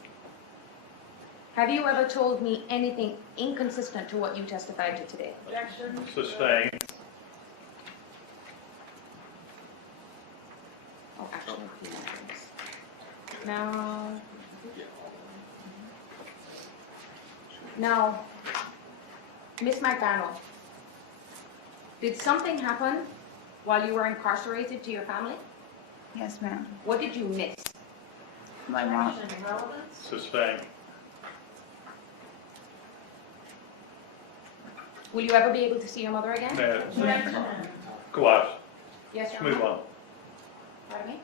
Have you ever told me anything inconsistent to what you testified to today? Objection. Sustain. Oh, actually, he matters. Now, Miss McDonald, did something happen while you were incarcerated to your family? Yes, ma'am. What did you miss? My mom. Objection, relevance? Sustain. Will you ever be able to see your mother again? Objection. Quash. Yes, Your Move Honor. on. Pardon me?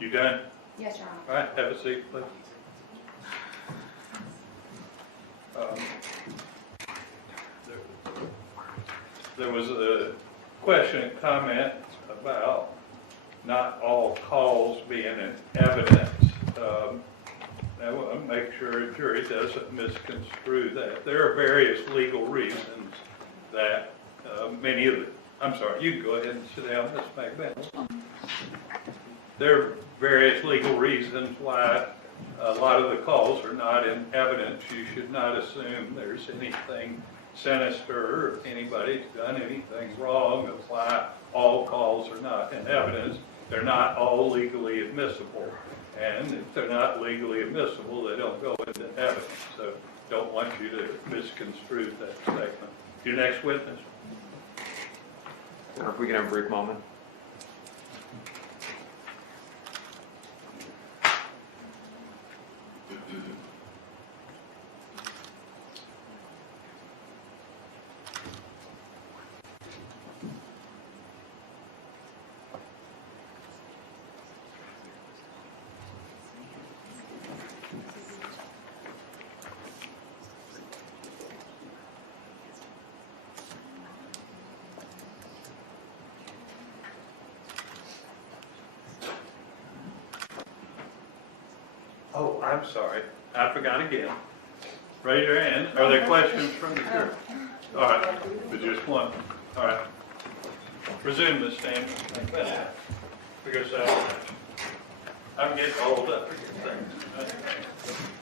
You done? Yes, Your Honor. All right, have a seat, please. There was a question and comment about not all calls being in evidence. I want to make sure a jury doesn't misconstrue that. There are various legal reasons that many of the, I'm sorry, you can go ahead and sit down, Ms. McBeth. There are various legal reasons why a lot of the calls are not in evidence. You should not assume there's anything sinister or anybody's done anything wrong of why all calls are not in evidence. They're not all legally admissible. And if they're not legally admissible, they don't go into evidence. So don't want you to misconstrue that statement. Your next witness. Or if we can have a brief moment. Oh, I'm sorry. I forgot again. Raise your hand. Are there questions from the jury? All right, but just one. All right. Resume the stand. Because I'm getting old up here. Thanks.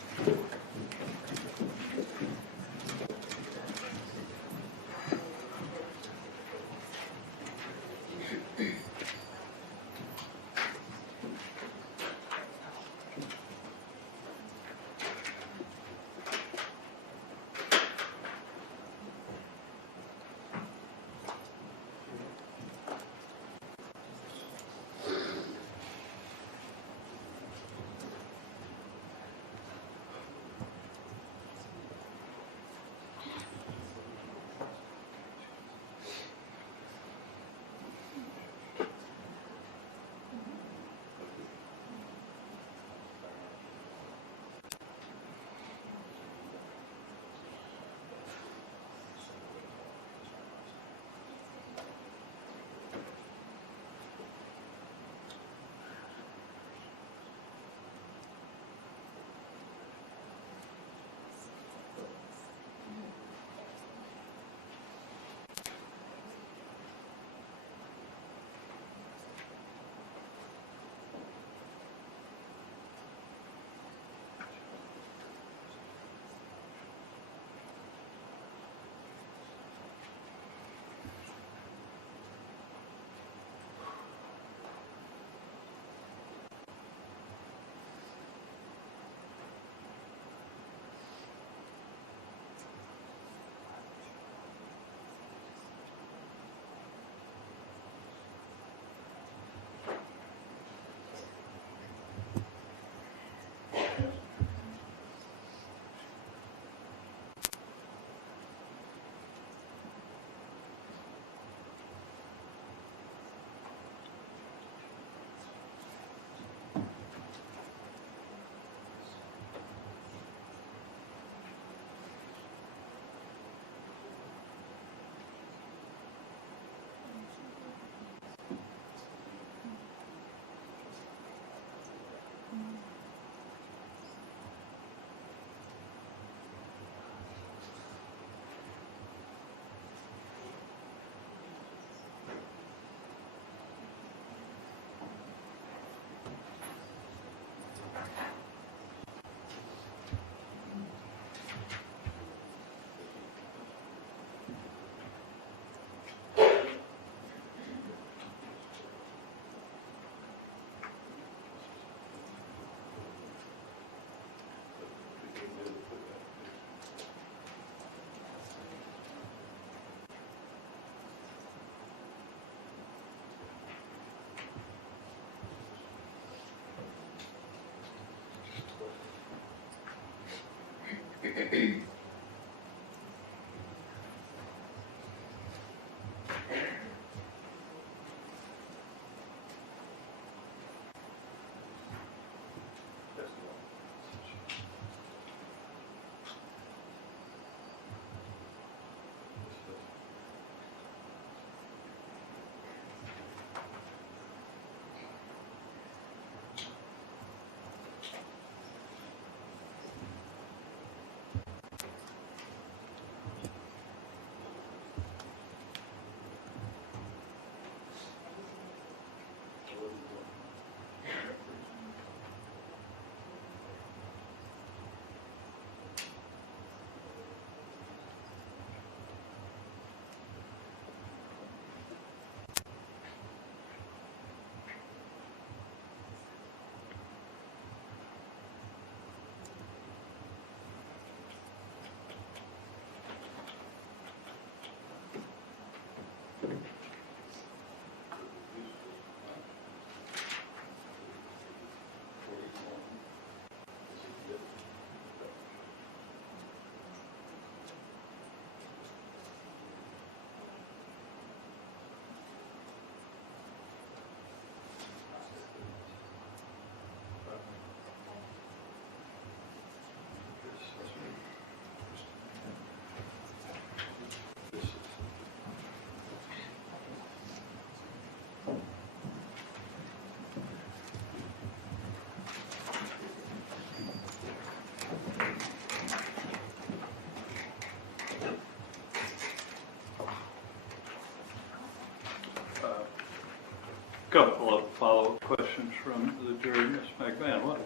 Couple of follow-up questions from the jury, Ms. McMahon.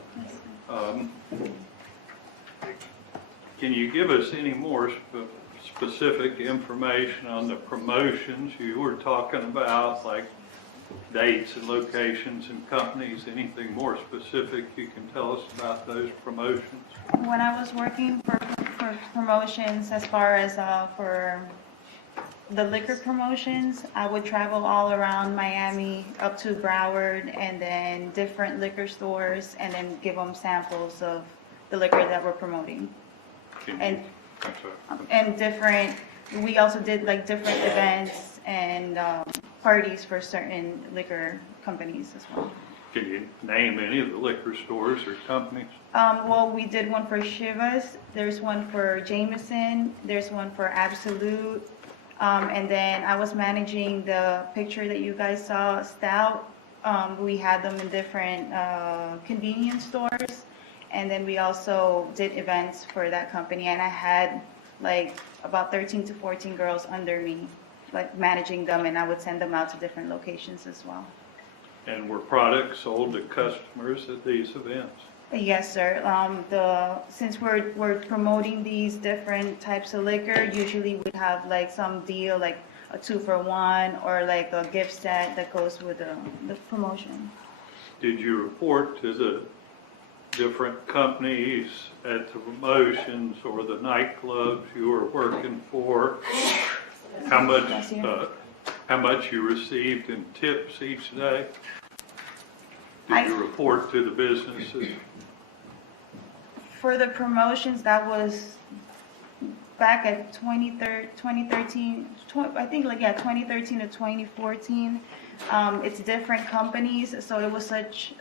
Can you give us any more specific information on the promotions you were talking about, like dates and locations and companies? Anything more specific you can tell us about those promotions? When I was working for promotions, as far as for the liquor promotions, I would travel all around Miami up to Broward and then different liquor stores and then give them samples of the liquor that we're promoting. And different, we also did like different events and parties for certain liquor companies as well. Can you name any of the liquor stores or companies? Well, we did one for Chivas, there's one for Jameson, there's one for Absolute. And then I was managing the picture that you guys saw, Stout. We had them in different convenience stores. And then we also did events for that company. And I had like about 13 to 14 girls under me, like managing them. And I would send them out to different locations as well. And were products sold to customers at these events? Yes, sir. Since we're promoting these different types of liquor, usually we'd have like some deal, like a 2-for-1 or like a gift set that goes with the promotion. Did you report to the different companies at the promotions or the nightclubs you were working for? How much you received in tips each day? Did you report to the businesses? For the promotions, that was back at 2013, I think like, yeah, 2013 to 2014. It's different companies, so it was such,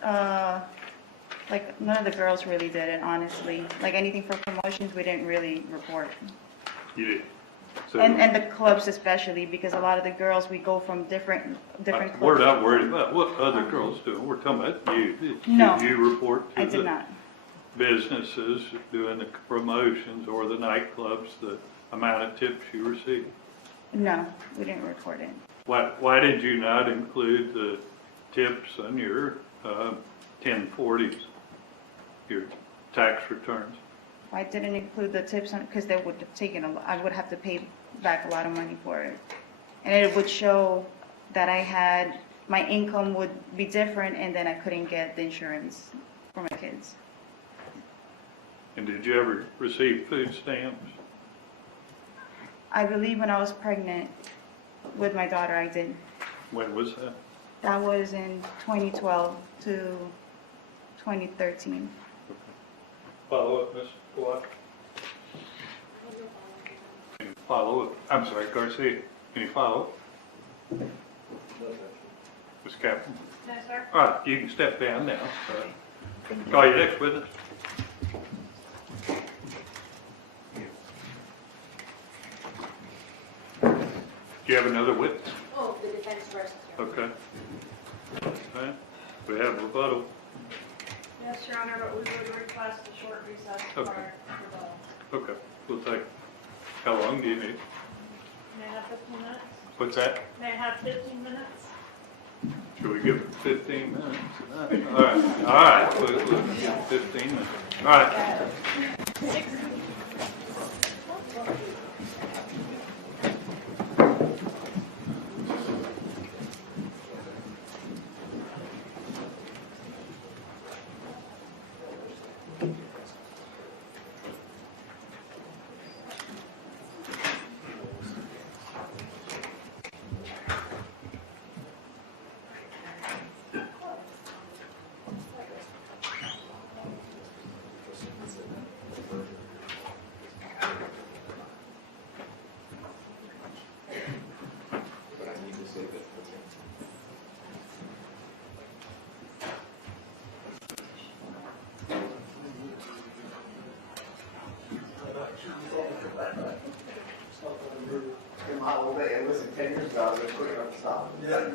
like none of the girls really did it, honestly. Like anything for promotions, we didn't really report. You did? So And the clubs especially, because a lot of the girls, we go from different clubs. We're not worried about what other girls do. We're talking about you. No, Did you report to I did the not. businesses doing the promotions or the nightclubs the amount of tips you received? No, we didn't report it. Why did you not include the tips on your 1040s, your tax returns? I didn't include the tips on, because they would have taken I would have to pay back a lot of money for it. And it would show that I had, my income would be different and then I couldn't get the insurance for my kids. And did you ever receive food stamps? I believe when I was pregnant with my daughter, I did. When was that? That was in 2012 to 2013. Follow up, Ms. Watt? Any follow up? I'm sorry, Garcia. Any follow up? Ms. Captain? No, sir. All right, you can step down now. Call your next witness. Do you have another witness? Oh, the defense versus your. Okay. All right. We have rebuttal. Yes, Your Honor, but we would request a short recess Okay. prior to rebuttal. Okay, we'll take, how long do you need? May I have 15 minutes? What's that? May I have 15 minutes? Should we give it 15 minutes? All right, we'll give it 15 minutes. All right. whole day, and listen, 10 years ago, I was quick enough to stop. Yeah.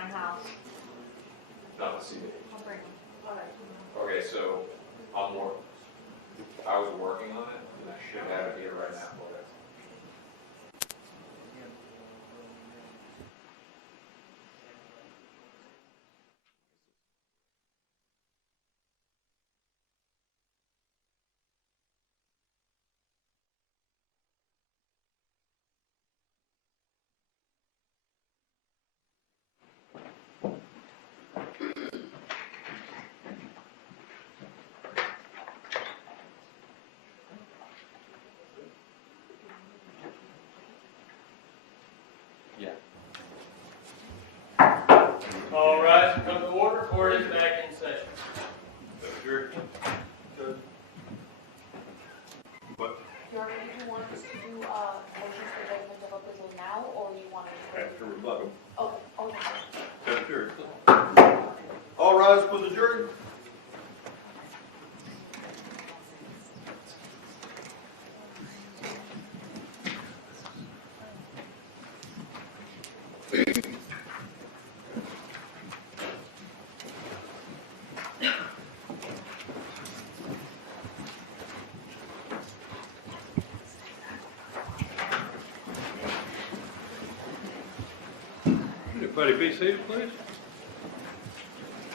my house. Not the CD. I'll bring them. Okay, so I was working on it, and I should have it here right now. All rise and come to order. Court is back in session. What? Do you want us to do motions for judgment of acquittal now, or you want to? After rebuttal. Oh, Judge Jury. All rise for the jury. Everybody be seated, please.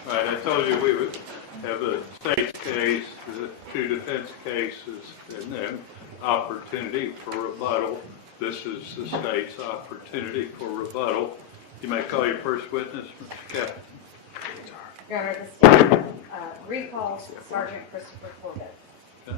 All right, I told you we would have a state's case, the two defense cases, and then opportunity for rebuttal. This is the state's opportunity for rebuttal. You may call your first witness, Mr. Captain. Your Honor, the state recalls Sergeant Christopher Corbett. Okay.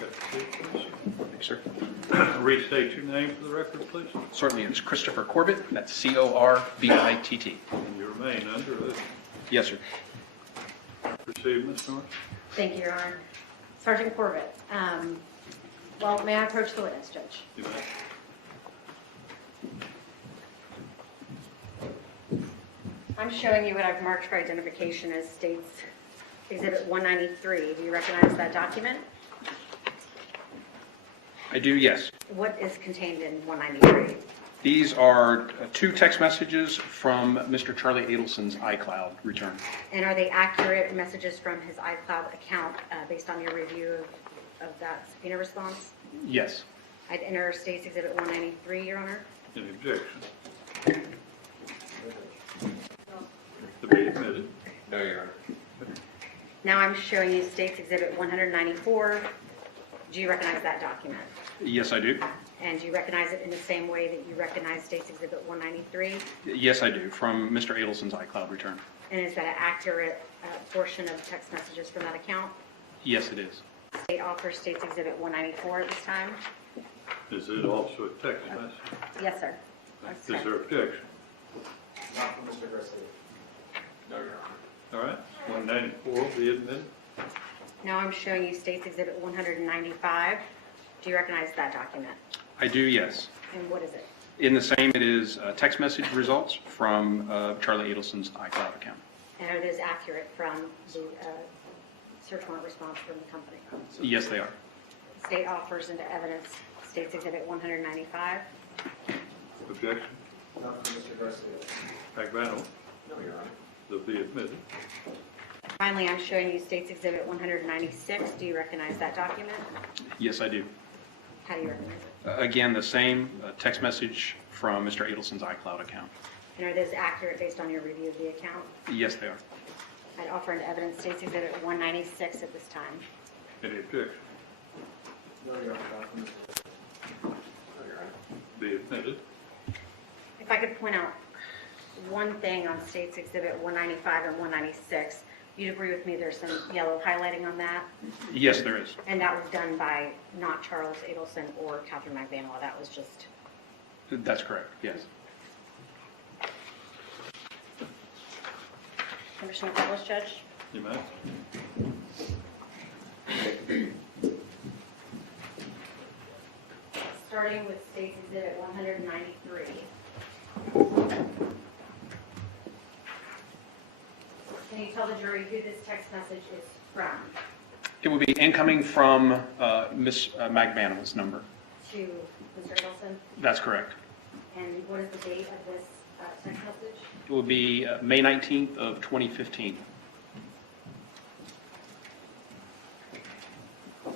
Got the seat, please. Thanks, sir. Restate your name for the record, please. Certainly, it's Christopher Corbett. That's C-O-R-B-I-T-T. And you remain under oath. Yes, sir. Proceed, Ms. North. Thank you, Your Honor. Sergeant Corbett, well, may I approach the witness, Judge? You may. I'm showing you what I've marked for identification as State's Exhibit 193. Do you recognize that document? I do, yes. What is contained in 193? These are two text messages from Mr. Charlie Adelson's iCloud return. And are they accurate messages from his iCloud account based on your review of that subpoena response? Yes. I'd enter State's Exhibit 193, Your Honor. Any objection? To be admitted. No, Your Honor. Now I'm showing you State's Exhibit 194. Do you recognize that document? Yes, I do. And do you recognize it in the same way that you recognize State's Exhibit 193? Yes, I do, from Mr. Adelson's iCloud return. And is that an accurate portion of text messages from that account? Yes, it is. State offers State's Exhibit 194 at this time? Is it also a text message? Yes, sir. Is there objection? Not from Mr. Garcia. No, Your Honor. All right, 194 will be admitted. Now I'm showing you State's Exhibit 195. Do you recognize that document? I do, yes. And what is it? In the same, it is text message results from Charlie Adelson's iCloud account. And are those accurate from the search warrant response from the company? Yes, they are. State offers into evidence State's Exhibit 195. Objection? Not from Mr. Garcia. Agvano, No, Your Honor. they'll be admitted. Finally, I'm showing you State's Exhibit 196. Do you recognize that document? Yes, I do. How do you recognize it? Again, the same text message from Mr. Adelson's iCloud account. And are those accurate based on your review of the account? Yes, they are. I'd offer into evidence State's Exhibit 196 at this time. Any objection? No, Your Honor, not from Mr. Garcia. No, Your Honor. Be admitted. If I could point out one thing on State's Exhibit 195 and 196, you'd agree with me there's some yellow highlighting on that? Yes, there is. And that was done by not Charles Adelson or Catherine McVanola. That was just... That's correct, yes. Permission to publish, Judge? You may. Starting with State's Exhibit 193. Can you tell the jury who this text message is from It would be incoming from Ms. McManus' number. to Mr. Adelson? That's correct. And what is the date of this text message? It would be May 19th of 2015. On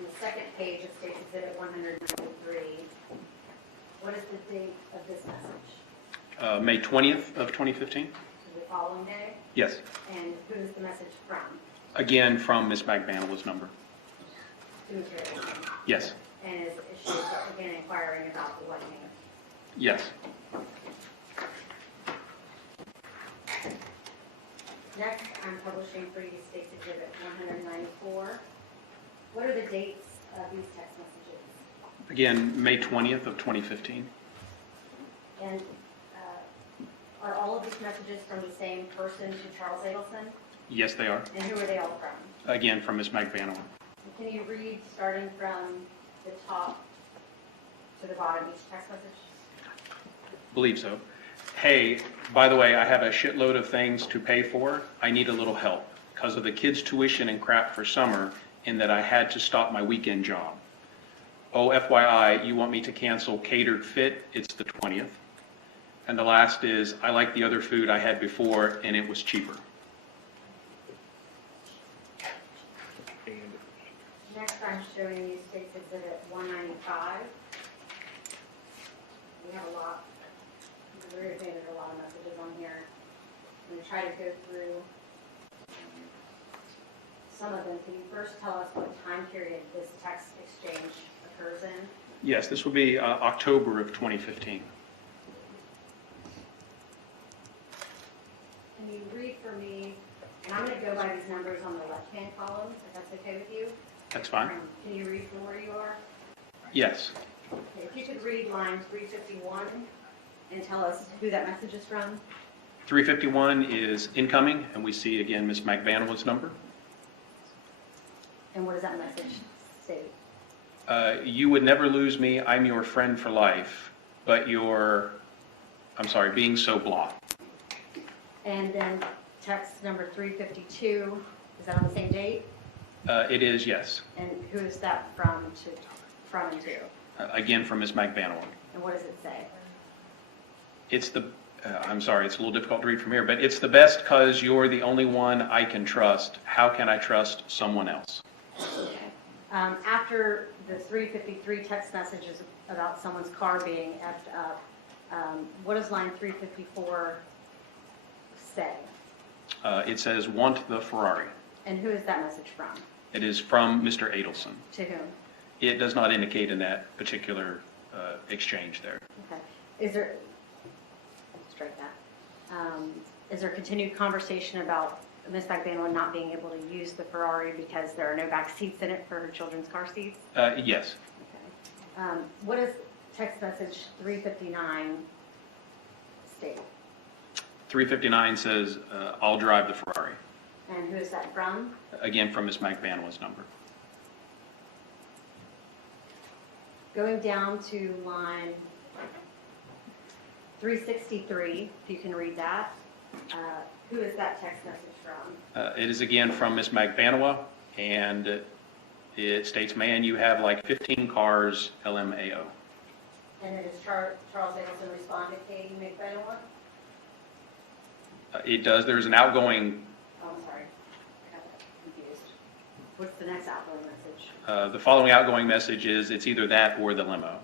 the second page of State's Exhibit 193, what is the date of this message? May 20th of 2015? So the following day? Yes. And who is the message from? Again, from Ms. McManus' number. To Mr. Adelson? Yes. And is she again inquiring about the wedding? Yes. Next, I'm publishing for you State's Exhibit 194. What are the dates of these text messages? Again, May 20th of 2015. And are all of these messages from the same person to Charles Adelson? Yes, they are. And who are they all from? Again, from Ms. McManus. Can you read starting from the top to the bottom each text message? Believe so. Hey, by the way, I have a shitload of things to pay for. I need a little help because of the kids' tuition and crap for summer, in that I had to stop my weekend job. Oh, FYI, you want me to cancel catered fit? It's the 20th. And the last is, I like the other food I had before and it was cheaper. Next, I'm showing you State's Exhibit 195. We have a lot. We're going to a lot of messages on here. I'm going to try to go through some of them. Can you first tell us what time period this text exchange occurs in? Yes, this will be October of 2015. Can you read for me, and I'm going to go by these numbers on the left-hand column, if that's okay with you? That's fine. Can you read from where you are? Yes. Okay, if you could read line 351 and tell us who that message is from. 351 is incoming, and we see again Ms. McManus' number. And what does that message state? You would never lose me. I'm your friend for life, but being so blah. And then text number 352, is that on the same date? It is, yes. And who is that from and to? Again, from Ms. McManus. And what does it say? It's the, it's a little difficult to read from here, but it's the best because you're the only one I can trust. How can I trust someone else? After the 353 text messages about someone's car being effed up, what does line 354 say? It says, want the Ferrari. And who is that message from? It is from Mr. Adelson. To whom? It does not indicate in that particular exchange there. Okay. Is there, strike that. Is there continued conversation about Ms. McManus not being able to use the Ferrari because there are no back seats in it for her children's car seats? Yes. Okay. What does text message 359 state? 359 says, I'll drive the Ferrari. And who is that from? Again, from Ms. McManus' number. Going down to line 363, if you can read that, who is that text message from? It is again from Ms. McManus, and it states, man, you have like 15 cars, LMAO. And then does Charles Adelson respond to Katie McManus? It does. There's an outgoing, Oh, I'm sorry. I got that confused. What's the next outgoing message? the following outgoing message is, it's either that or the limo.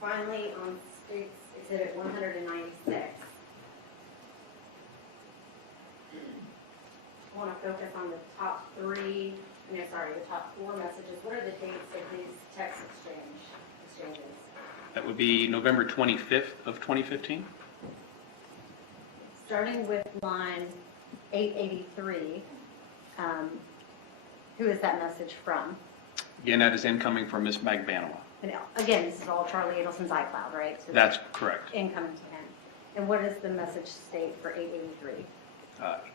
Finally, on State's Exhibit 196, I want to focus on the top top four messages. What are the dates of these text exchanges? That would be November 25th of 2015. Starting with line 883, who is that message from? Again, that is incoming from Ms. McManus. And again, this is all Charlie Adelson's iCloud, right? So That's correct. incoming to him. And what does the message state for 883?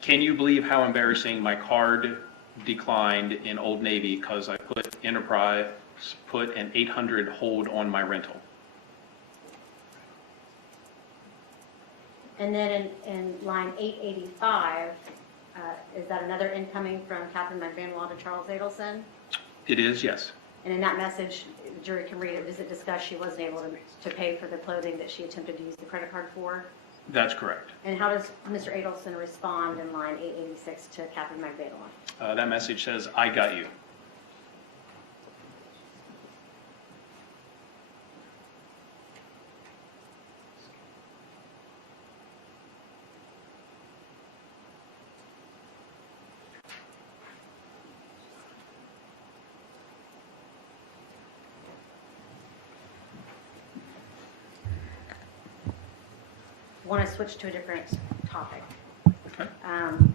Can you believe how embarrassing my card declined in Old Navy because I put an 800 hold on my rental? And then in line 885, is that another incoming from Catherine McVanwell to Charles Adelson? It is, yes. And in that message, the jury can read it, does it discuss she wasn't able to pay for the clothing that she attempted to use the credit card for? That's correct. And how does Mr. Adelson respond in line 886 to Catherine McVanwell? That message says, "I got you." I want to switch to a different topic. Okay. And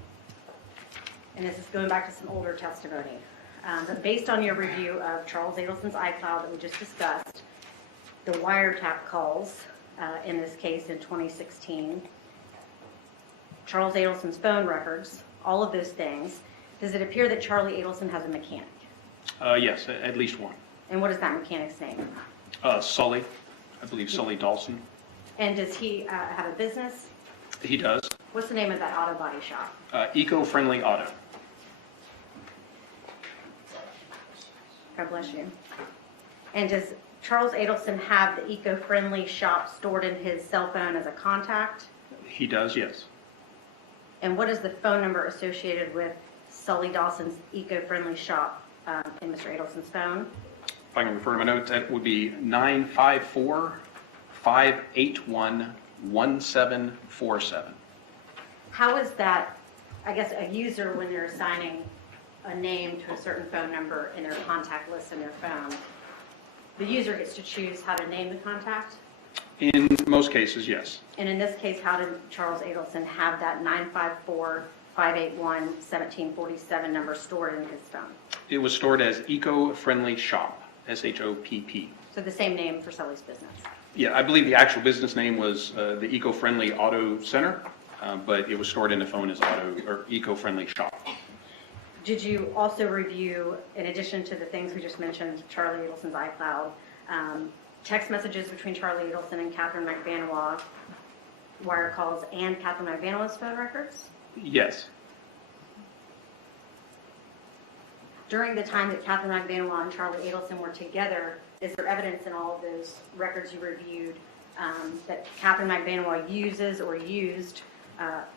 this is going back to some older testimony. But based on your review of Charles Adelson's iCloud that we just discussed, the wiretap calls in this case in 2016, Charles Adelson's phone records, all of those things, does it appear that Charlie Adelson has a mechanic? Yes, at least one. And what is that mechanic's name? Sully, I believe Sully Dawson. And does he have a business? He does. What's the name of that auto body shop? Eco-friendly auto. God bless you. And does Charles Adelson have the eco-friendly shop stored in his cell phone as a contact? He does, yes. And what is the phone number associated with Sully Dawson's eco-friendly shop in Mr. Adelson's phone? If I can refer to my notes, that would be 954-581-1747. How is that, I guess, a user when they're assigning a name to a certain phone number in their contact list in their phone, the user gets to choose how to name the contact? In most cases, yes. And in this case, how did Charles Adelson have that 954-581-1747 number stored in his phone? It was stored as Eco-Friendly Shop, SHOPP. So the same name for Sully's business. Yeah, I believe the actual business name was the Eco-Friendly Auto Center, but it was stored in the phone as Eco-Friendly Shop. Did you also review, in addition to the things we just mentioned, Charlie Adelson's iCloud, text messages between Charlie Adelson and Catherine McVanwell, wire calls, and Catherine McVanwell's phone records? Yes. During the time that Catherine McVanwell and Charlie Adelson were together, is there evidence in all of those records you reviewed that Catherine McVanwell uses or used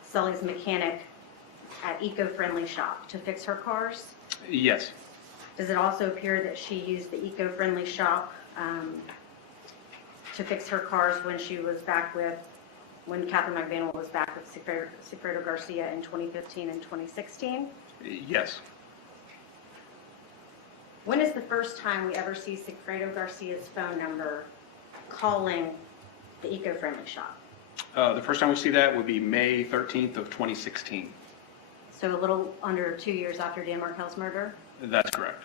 Sully's mechanic at Eco-Friendly Shop to fix her cars? Yes. Does it also appear that she used the Eco-Friendly Shop to fix her cars when Catherine McVanwell was back with Sigfredo Garcia in 2015 and 2016? Yes. When is the first time we ever see Sigfredo Garcia's phone number calling the Eco-Friendly Shop? The first time we see that would be May 13th of 2016. So a little under 2 years after Dan Markel's murder? That's correct.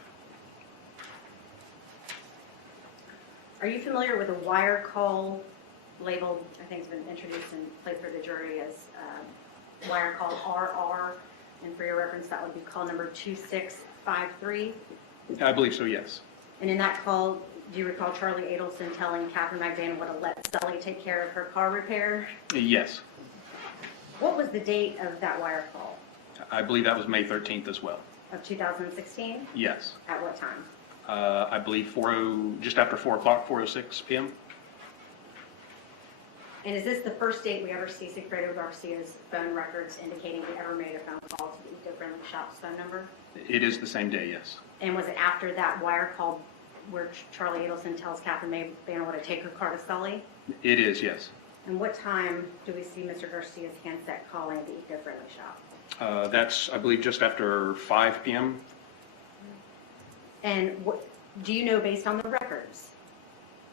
Are you familiar with a wire call labeled, I think it's been introduced and played for the jury as wire call RR, and for your reference, that would be call number 2653? I believe so, yes. And in that call, do you recall Charlie Adelson telling Catherine McVanwell to let Sully take care of her car repair? Yes. What was the date of that wire call? I believe that was May 13th as well. Of 2016? Yes. At what time? I believe just after 4 o'clock, 4:06 p.m. And is this the first date we ever see Sigfredo Garcia's phone records indicating he ever made a phone call to the Eco-Friendly Shop's phone number? It is the same day, yes. And was it after that wire call where Charlie Adelson tells Catherine McVanwell to take her car to Sully? It is, yes. And what time do we see Mr. Garcia's handset calling the Eco-Friendly Shop? That's, I believe, just after 5 p.m. And do you know, based on the records,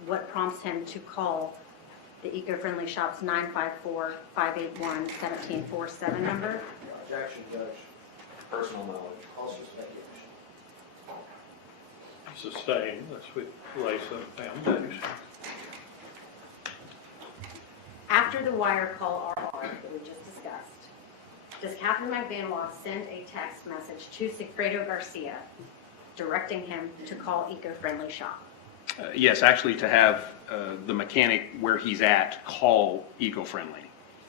what prompts him to call the Eco-Friendly Shop's 954-581-1747 number? Objection, Judge. Personal knowledge. Also speculation. Sustained, let's lay some foundation. After the wire call RR that we just discussed, does Catherine McVanwell send a text message to Sigfredo Garcia directing him to call Eco-Friendly Shop? Yes, actually to have the mechanic where he's at call Eco-Friendly.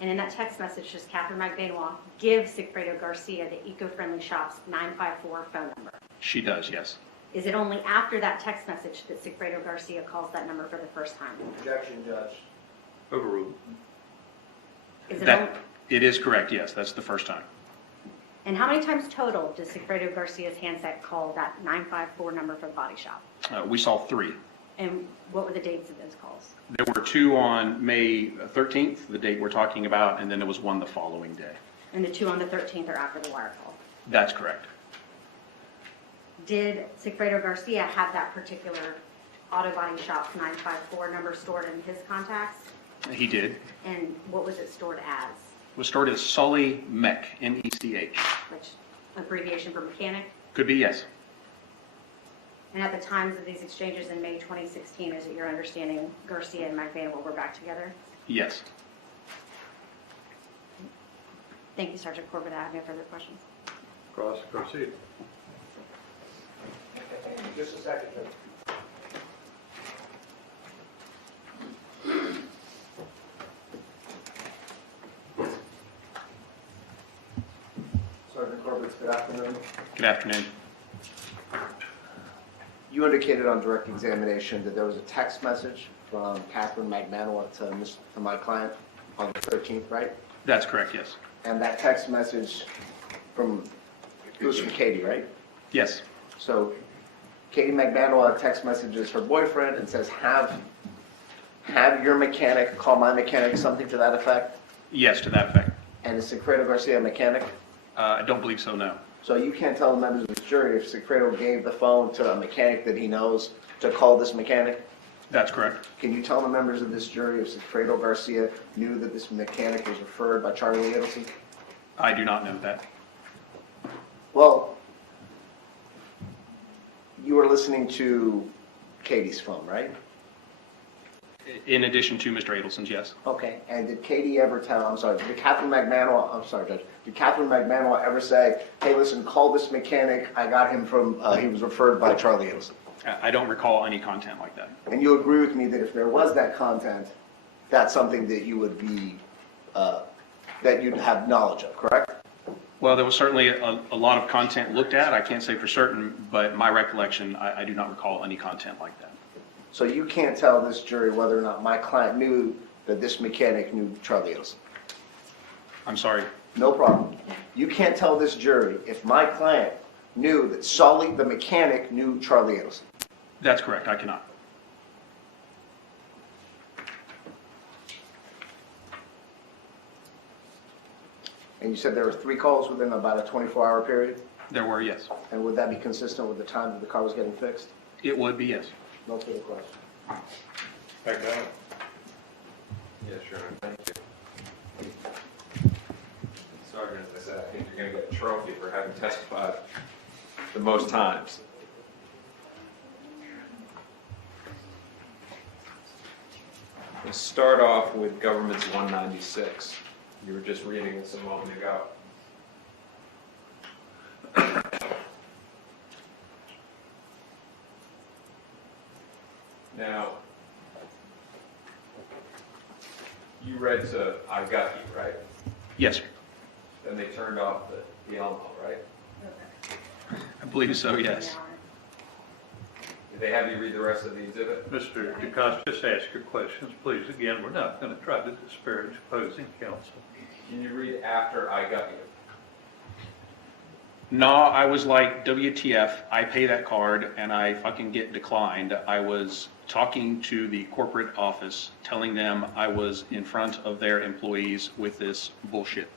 And in that text message, does Catherine McBenoit give Sigfredo Garcia the Eco-Friendly Shops 954 phone number? She does, yes. Is it only after that text message that Sigfredo Garcia calls that number for the first time? Objection, Judge. Overruled. Is it That, it is correct, yes, that's the first time. and how many times total does Sigfredo Garcia's handset call that 954 number for the body shop? We saw 3. And what were the dates of those calls? There were 2 on May 13th, the date we're talking about, and then there was 1 the following day. And the 2 on the 13th are after the wire call. That's correct. Did Sigfredo Garcia have that particular auto body shop's 954 number stored in his contacts? He did. And what was it stored as? It was stored as Sully Mech, M-E-C-H. Which abbreviation for mechanic? Could be, yes. And at the times of these exchanges in May 2016, is it your understanding Garcia and McBanoel were back together? Yes. Thank you, Sergeant Corbett. I have no further questions. Cross, proceed. Just a second, Judge. Sergeant Corbett, good afternoon. Good afternoon. You indicated on direct examination that there was a text message from Catherine McManua to my client on the 13th, right? That's correct, yes. And that text message it was from Katie, right? Yes. So Katie McManua text messages her boyfriend and says, have your mechanic call my mechanic, something to that effect? Yes, to that effect. And is Sigfredo Garcia a mechanic? I don't believe so, no. So you can't tell the members of the jury if Sigfredo gave the phone to a mechanic that he knows to call this mechanic? That's correct. Can you tell the members of this jury if Sigfredo Garcia knew that this mechanic was referred by Charlie Adelson? I do not know that. Well, you were listening to Katie's phone, right? In addition to Mr. Adelson's, yes. Okay, and did Katie ever tell, did Catherine McManua, I'm sorry, Judge, did Catherine McManua ever say, hey, listen, call this mechanic, I got him from, he was referred by Charlie Adelson? I don't recall any content like that. And you agree with me that if there was that content, that's something that you would be, that you'd have knowledge of, correct? Well, there was certainly a lot of content looked at. I can't say for certain, but my recollection, I do not recall any content like that. So you can't tell this jury whether or not my client knew that this mechanic knew Charlie Adelson? I'm sorry. No problem. You can't tell this jury if my client knew that Sully, the mechanic, knew Charlie Adelson? That's correct. I cannot. And you said there were 3 calls within about a 24-hour period? There were, yes. And would that be consistent with the time that the car was getting fixed? It would be, yes. No further question. Back down. Yeah, sure, thank you. Sergeant, as I said, I think you're going to get a trophy for having testified the most times. Let's start off with Government's 196. You were just reading this a moment ago. Now, you read to I got you, right? Yes, sir. Then they turned off the Elmo, right? I believe so, yes. Did they have you read the rest of the exhibit? Mr. DeCosta, just ask your questions, please. Again, we're not going to try to disparage opposing counsel. Can you read after I got you? No, I was like, WTF, I pay that card and I fucking get declined. I was talking to the corporate office, telling them I was in front of their employees with this bullshit.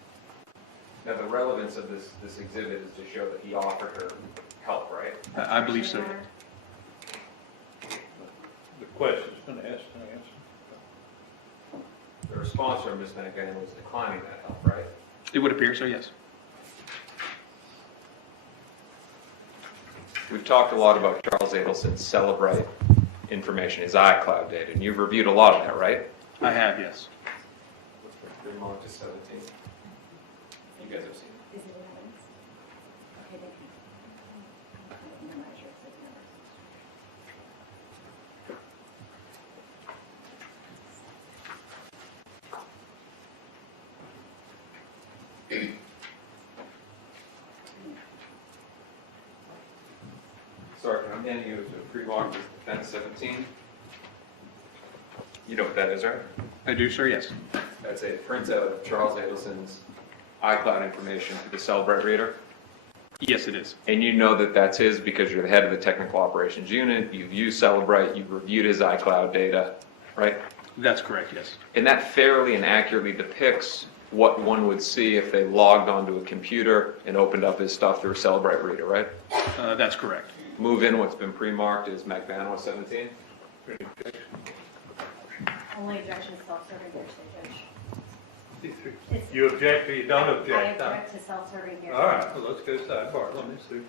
Now, the relevance of this exhibit is to show that he offered her help, right? I believe so. The question's been asked and answered. The response from Ms. McGann was declining that help, right? It would appear so, yes. We've talked a lot about Charles Adelson's Celebrite information, his iCloud data, and you've reviewed a lot of that, right? I have, yes. Bring on to 17. You guys have seen it. Is it evidence? Okay, they can memorize your exhibit numbers. And he was a pre-marked as defense 17. You know what that is, right? I do, sir, yes. That's a printout of Charles Adelson's iCloud information to the Celebrate reader. Yes, it is. And you know that that's his because you're the head of the technical operations unit, you've used Celebrate, you've reviewed his iCloud data, right? That's correct, yes. And that fairly and accurately depicts what one would see if they logged onto a computer and opened up his stuff through a Celebrate reader, right? That's correct. Move in, what's been pre-marked is McManus 17. Only objection is self-serving hearsay, Judge. You object or you don't I object? huh? object to self-serving hearsay. All right, well, let's go sidebar. Let me see.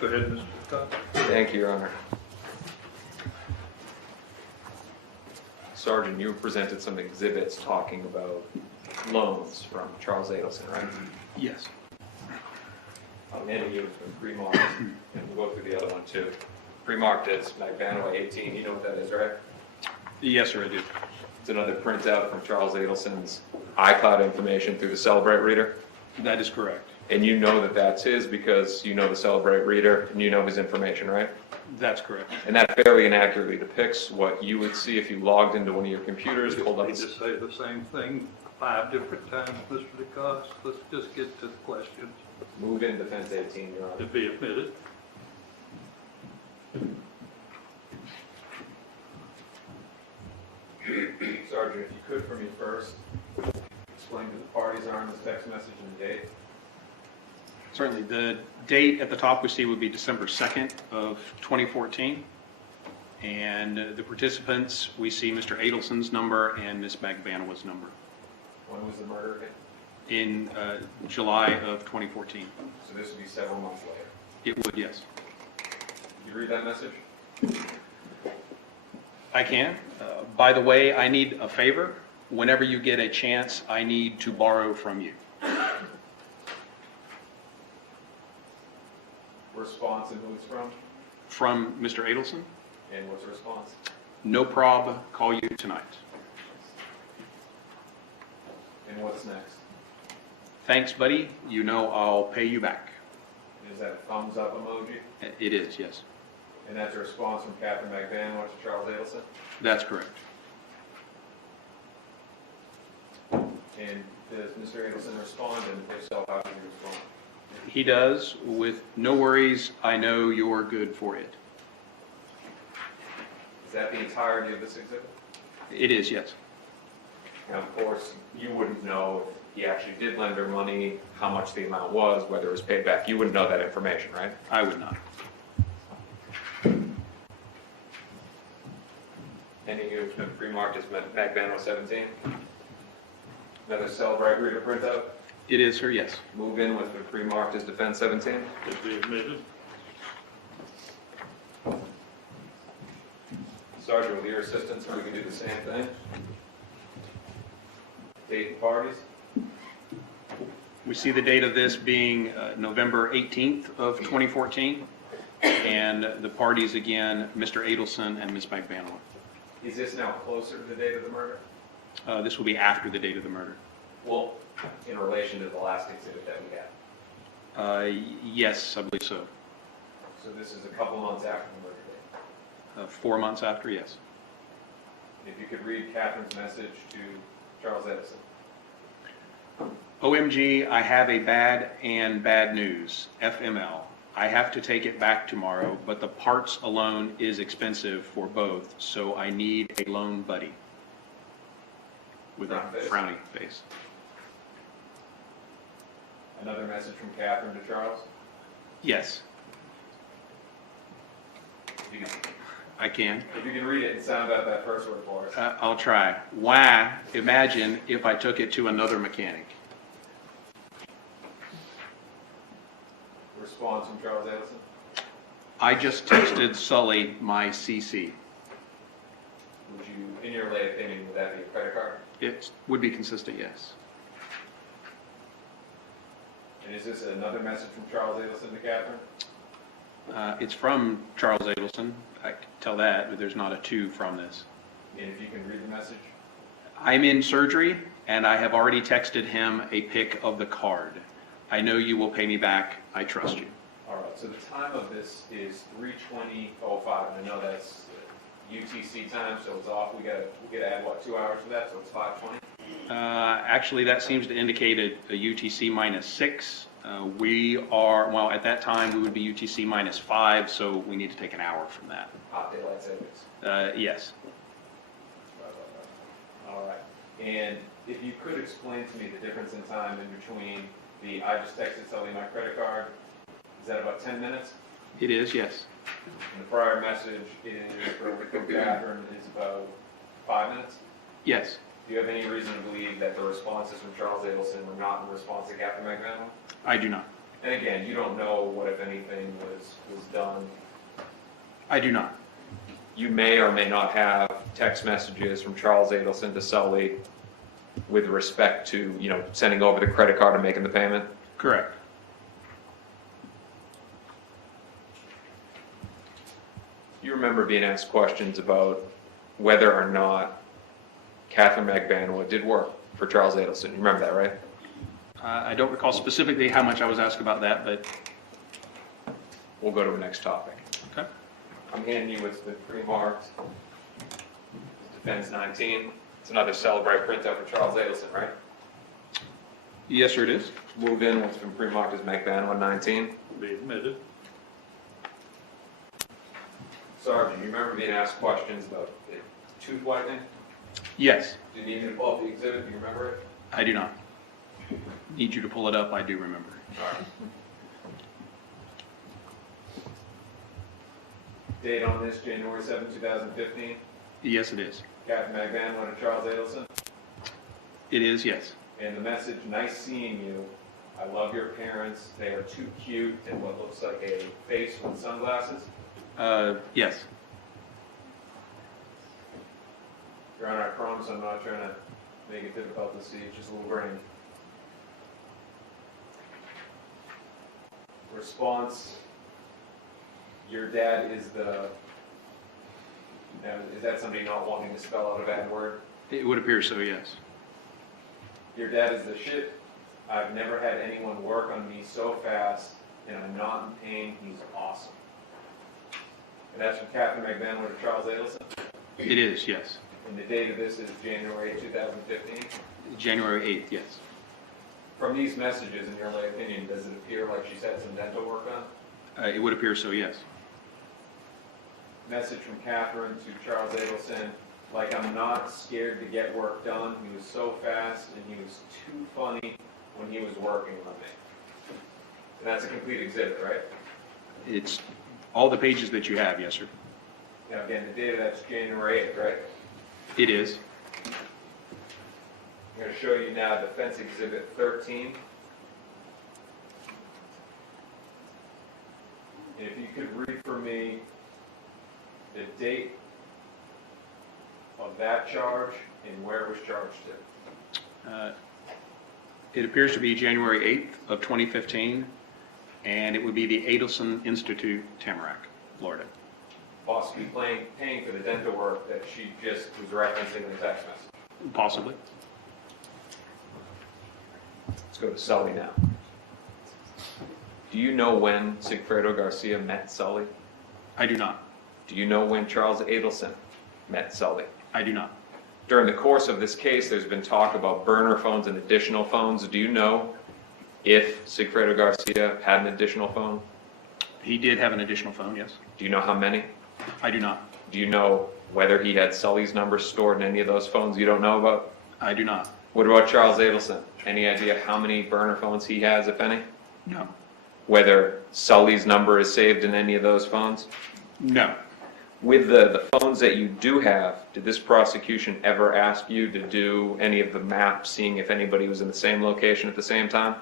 Go ahead, Mr. Scott. Thank you, Your Honor. Sergeant, you presented some exhibits talking about loans from Charles Adelson, right? Yes. I'll hand you from pre-marked, and we'll go through the other one too. Pre-marked is Magbano 18, you know what that is, right? Yes, sir, I do. It's another printout from Charles Adelson's iCloud information through the Celebrate reader. That is correct. And you know that that's his because you know the Celebrate reader and you know his information, right? That's correct. And that fairly and accurately depicts what you would see if you logged into one of your computers, pulled up. We just say the same thing 5 different times, Mr. DeCoste. Let's just get to the questions. Move in defense 18, Your Honor. To be admitted. Sergeant, if you could for me first, explain who the parties are in this text message and the date. Certainly. The date at the top we see would be December 2nd of 2014. And the participants, we see Mr. Adelson's number and Ms. Magbanowa's number When was the murder again? in July of 2014. So this would be several months later. It would, yes. You read that message? I can. By the way, I need a favor. Whenever you get a chance, I need to borrow from you. Response and who it's from? From Mr. Adelson? And what's the response? No prob, call you tonight. And what's next? Thanks, buddy. You know I'll pay you back. Is that a thumbs up emoji? It is, yes. And that's a response from Captain McVanow to Charles Adelson? That's correct. And does Mr. Adelson respond, and if so, how does he respond? He does, with no worries, I know you're good for it. Is that the entirety of this exhibit? It is, yes. Now, of course, you wouldn't know if he actually did lend her money, how much the amount was, whether it was paid back. You wouldn't know that information, right? I would not. Any of you have been pre-marked as McVanow 17? Another Celebrate reader printout? It is, sir, yes. Move in with the pre-marked as Defense 17. To be admitted. Sergeant, with your assistance, we can do the same thing. Date and parties. We see the date of this being November 18th of 2014, and the parties again, Mr. Adelson and Ms. Magbanowa. Is this now closer to the date of the murder? This will be after the date of the murder. Well, in relation to the last exhibit that we had. Yes, I believe so. So this is a couple months after the murder date. 4 months after, yes. If you could read Catherine's message to Charles Edison. OMG, I have a bad news, FML. I have to take it back tomorrow, but the parts alone is expensive for both, so I need a loan buddy. With a frowny face. Another message from Catherine to Charles. Yes, If you can, I can. if you can read it and sound out that first word for us. I'll try. Why, imagine if I took it to another mechanic. Response from Charles Edison. I just texted Sully my CC. Would you, in your your lay opinion, would that be a credit card? It would be consistent, yes. And is this another message from Charles Adelson to Catherine? It's from Charles Adelson. I can tell that, but there's not a to from this. And if you can read the message? I'm in surgery, and I have already texted him a pic of the card. I know you will pay me back. I trust you. All right, so the time of this is 3:20:05, and I know that's UTC time, so it's off. We gotta add, what, 2 hours for that, so it's 5:20? Actually, that seems to indicate a UTC -6. We are, well, at that time, we would be UTC -5, so we need to take an hour from that. Hot daylight savings. Yes. All right, and if you could explain to me the difference in time in between I just texted Sully my credit card, is that about 10 minutes? It is, yes. And the prior message is for Catherine is about 5 minutes? Yes. Do you have any reason to believe that the responses from Charles Adelson were not in response to Catherine McMahon? I do not. And again, you don't know what, if anything, was done. I do not. You may or may not have text messages from Charles Adelson to Sully with respect to, sending over the credit card and making the payment? Correct. You remember being asked questions about whether or not Catherine McBanwa did work for Charles Adelson. You remember that, right? I don't recall specifically how much I was asked about that, but We'll go to the next topic. okay. I'm handing you what's been pre-marked. Defense 19. It's another Celebrate printout for Charles Adelson, right? Yes, sir, it is. Move in what's been pre-marked as McBanwa 19. Be admitted. Sergeant, you remember being asked questions about the tooth whitening? Yes, Do you need me to pull up the exhibit? Do you remember it? I do not. Need you to pull it up, I do remember. All right. Date on this, January 7, 2015. Yes, it is. Captain McMahon to Charles Adelson. It is, yes. And the message, nice seeing you. I love your parents. They are too cute and what looks like a face with sunglasses. Yes. Your Honor, I promise I'm not trying to make it difficult to see. It's just a little grainy. Response. Your dad is the... Now, is that somebody not wanting to spell out a bad word? It would appear so, yes. Your dad is the shit. I've never had anyone work on me so fast, and I'm not in pain. He's awesome. And that's from Captain McMahon to Charles Adelson? It is, yes. And the date of this is January 2015? January 8th, yes. From these messages, in your lay opinion, does it appear like she's had some dental work done? It would appear so, yes. Message from Catherine to Charles Adelson, like I'm not scared to get work done. He was so fast and he was too funny when he was working on me. And that's a complete exhibit, right? It's all the pages that you have, yes, sir. Now again, the date of that's January 8th, right? It is. I'm going to show you now Defense Exhibit 13. And if you could read for me the date of that charge and where it was charged to. It appears to be January 8th of 2015, and it would be the Adelson Institute, Tamarack, Florida. Possibly paying for the dental work that she just was referencing in the text message. Possibly. Let's go to Sully now. Do you know when Sigfredo Garcia met Sully? I do not. Do you know when Charles Adelson met Sully? I do not. During the course of this case, there's been talk about burner phones and additional phones. Do you know if Sigfredo Garcia had an additional phone? He did have an additional phone, yes. Do you know how many? I do not. Do you know whether he had Sully's number stored in any of those phones you don't know about? I do not. What about Charles Adelson? Any idea how many burner phones he has, if any? No. Whether Sully's number is saved in any of those phones? No. With the phones that you do have, did this prosecution ever ask you to do any of the maps, seeing if anybody was in the same location at the same time?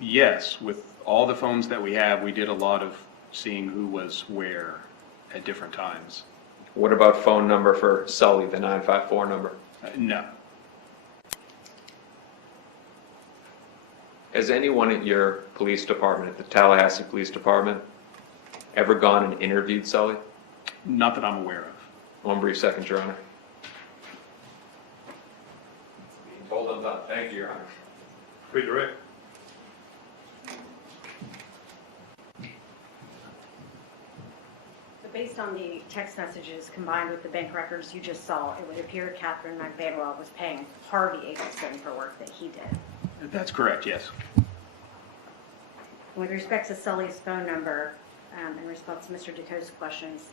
Yes, with all the phones that we have, we did a lot of seeing who was where at different times. What about phone number for Sully, the 954 number? No. Has anyone at your police department, at the Tallahassee Police Department, ever gone and interviewed Sully? Not that I'm aware of. One brief second, Your Honor. Being told I'm done. Thank you, Your Honor. Redirect. So based on the text messages combined with the bank records you just saw, it would appear Catherine McBanwell was paying Harvey Adelson for work that he did. That's correct, yes. With respect to Sully's phone number, in response to Mr. DeCoe's questions,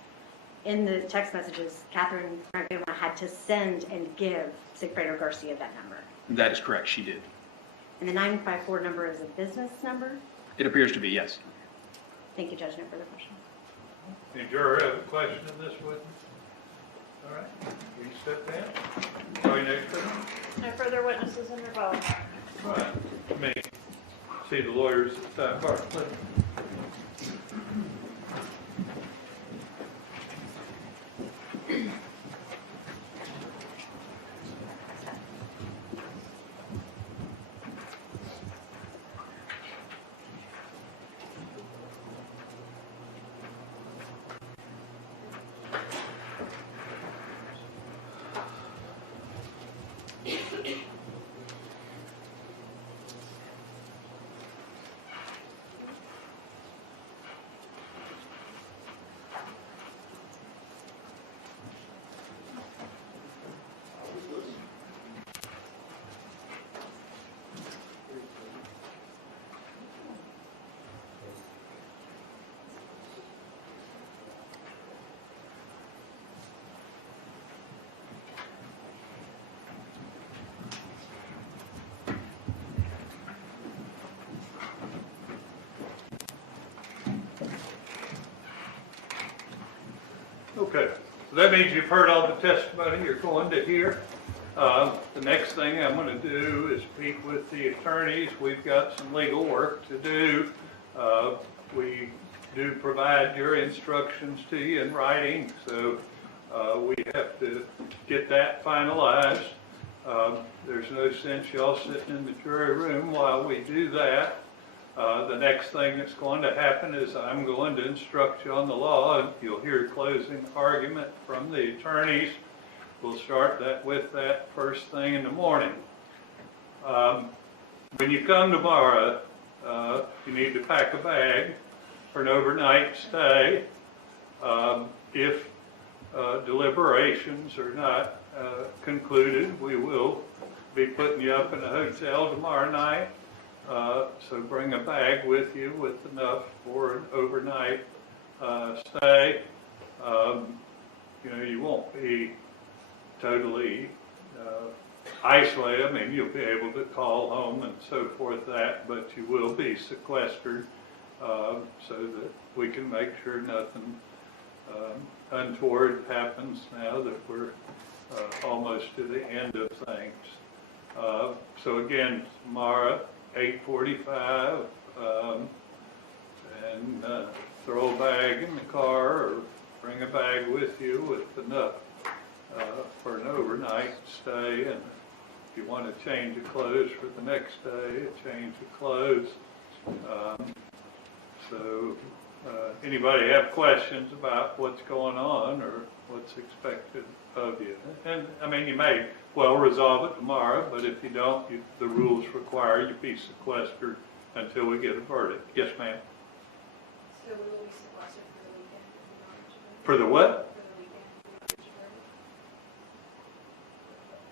in the text messages, Catherine McBanwell had to send and give Sigfredo Garcia that number. That is correct, she did. And the 954 number is a business number? It appears to be, yes. Thank you, Judge. No further questions. Any juror have a question of this witness? All right, will you step down? Call your next witness. No further witnesses in rebuttal. All right, let me see the lawyers at that part, please. Okay, so that means you've heard all the testimony you're going to hear. The next thing I'm going to do is speak with the attorneys. We've got some legal work to do. We do provide your instructions to you in writing, so we have to get that finalized. There's no sense y'all sitting in the jury room while we do that. The next thing that's going to happen is I'm going to instruct you on the law, and you'll hear a closing argument from the attorneys. We'll start with that first thing in the morning. When you come tomorrow, you need to pack a bag for an overnight stay. If deliberations are not concluded, we will be putting you up in a hotel tomorrow night. So bring a bag with you with enough for an overnight stay. You won't be totally isolated. I mean, you'll be able to call home and so forth but you will be sequestered so that we can make sure nothing untoward happens now that we're almost to the end of things. So again, tomorrow, 8:45, and throw a bag in the car or bring a bag with you with enough for an overnight stay. And if you want to change of clothes for the next day, a change of clothes. Anybody have questions about what's going on or what's expected of you? And I mean, you may well resolve it tomorrow, but if you don't, the rules require you be sequestered until we get a verdict. Yes, ma'am? So we will be sequestered for the weekend? For the what? For the weekend,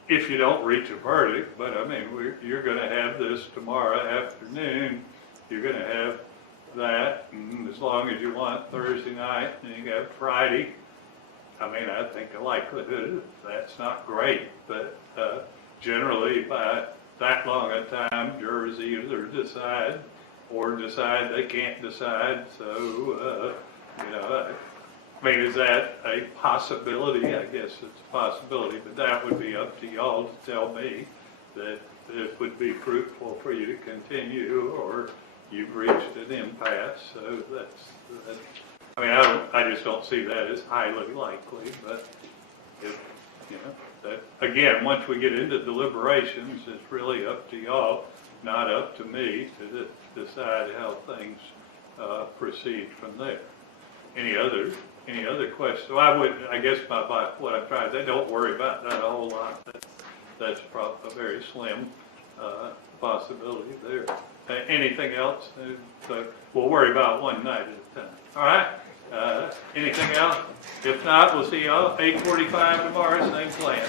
If you don't reach a verdict, but I mean, you're going to have this tomorrow afternoon. You're going to have that, and as long as you want Thursday night, and you got Friday. I mean, I think the likelihood that's not great, but generally by that long a time, jurors either decide or decide they can't decide. So, I mean, is that a possibility? I guess it's a possibility, but that would be up to y'all to tell me that it would be fruitful for you to continue, or you've reached an impasse. So that's I mean, I just don't see that as highly likely, but if, you know, that, again, once we get into deliberations, it's really up to y'all, not up to me to decide how things proceed from there. Any other questions? So I guess by what I'm trying to say, don't worry about that a whole lot. That's probably a very slim possibility there. Anything else? So we'll worry about one night at a time. All right? Anything else? If not, we'll see y'all 8:45 tomorrow, same plan.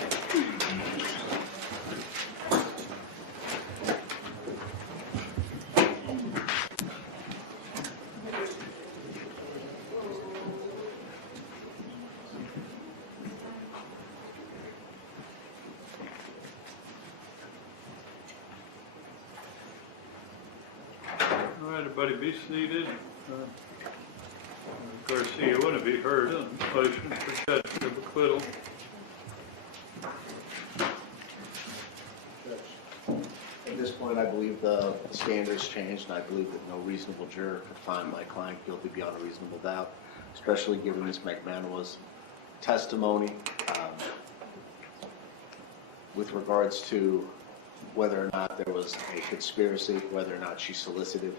All right, everybody be seated. Garcia, want to be heard on motion for judgment of acquittal. At this point, I believe the standards changed, and I believe that no reasonable juror could find my client guilty beyond a reasonable doubt, especially given Ms. McManus' testimony with regards to whether or not there was a conspiracy, whether or not she solicited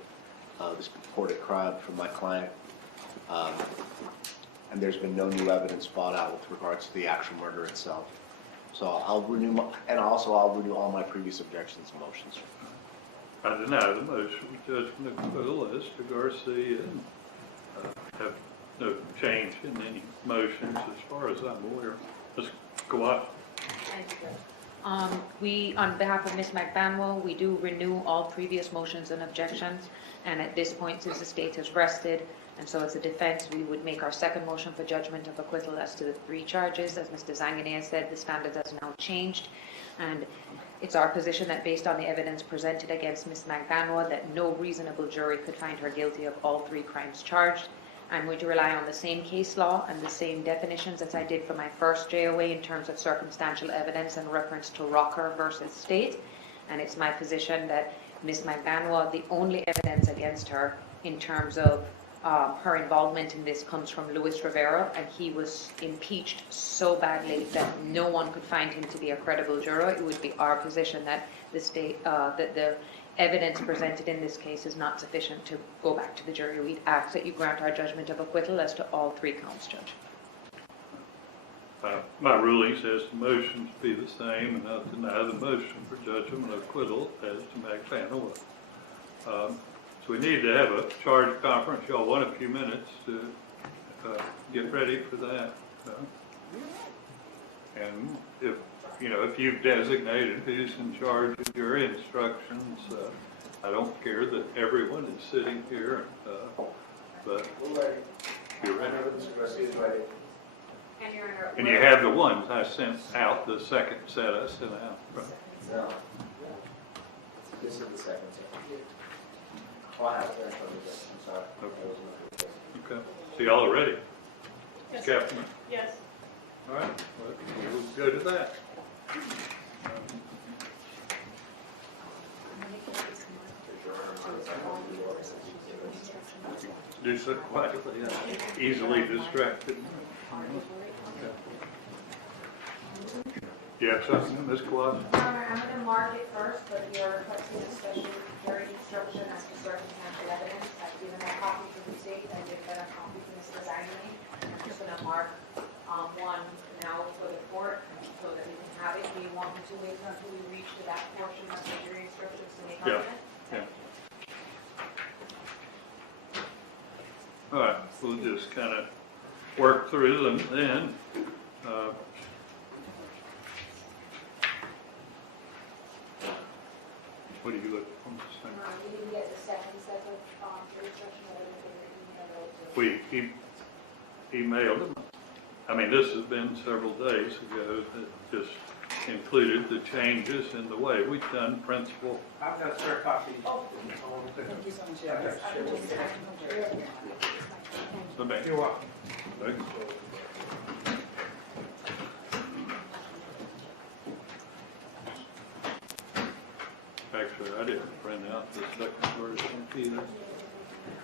this purported crime from my client. And there's been no new evidence brought out with regards to the actual murder itself. So I'll renew all my previous objections and motions. I deny the motion for judgment of acquittal as to Garcia and have no change in any motions as far as I'm aware. Let's go on. We, on behalf of Ms. McBanwell, we do renew all previous motions and objections, and at this point, since the state has rested, and so as a defense, we would make our second motion for judgment of acquittal as to the 3 charges. As Mr. Zanganea said, the standard has now changed, and it's our position that based on the evidence presented against Ms. McBanwell, that no reasonable jury could find her guilty of all 3 crimes charged, and would rely on the same case law and the same definitions as I did for my first JOA in terms of circumstantial evidence and reference to Rocker versus State. And it's my position that Ms. McBanwell, the only evidence against her in terms of her involvement in this comes from Luis Rivera, and he was impeached so badly that no one could find him to be a credible juror. It would be our position that the state, that the evidence presented in this case is not sufficient to go back to the jury. We'd ask that you grant our judgment of acquittal as to all 3 counts, Judge. My ruling says the motions be the same, and I'll deny the motion for judgment of acquittal as to McBanwell. So we need to have a charge conference. Y'all want a few minutes to get ready for that. And if you've designated who's in charge of your instructions, I don't care that everyone is sitting here, but you're ready. And you have the ones I sent out, the second set I sent out. Right? No. This is the second set. Oh, I have it. I'm sorry. Okay. So y'all are ready? Yes. Captain? Yes. All right. We'll go to that. Do so quietly, easily distracted. You have something, Ms. Quad? I'm going to mark it first, but you're requesting a special jury instruction as to circumstantial evidence. I've given a copy to the state, I did get a copy to Mr. Zanganea. I'm just going to mark one now for the court so that we can have it. Do you want me to wait until we reach to that portion of the jury instructions to make argument? Yeah. All right, we'll just kind of work through them then. What do you look for? We didn't get the second set of jury instruction that We emailed them. I mean, this has been several days ago that just included the changes in the way we've done principal. I've got a spare copy. Thank you so much. Okay. You're welcome. Thanks. Actually, I didn't print out the second version either.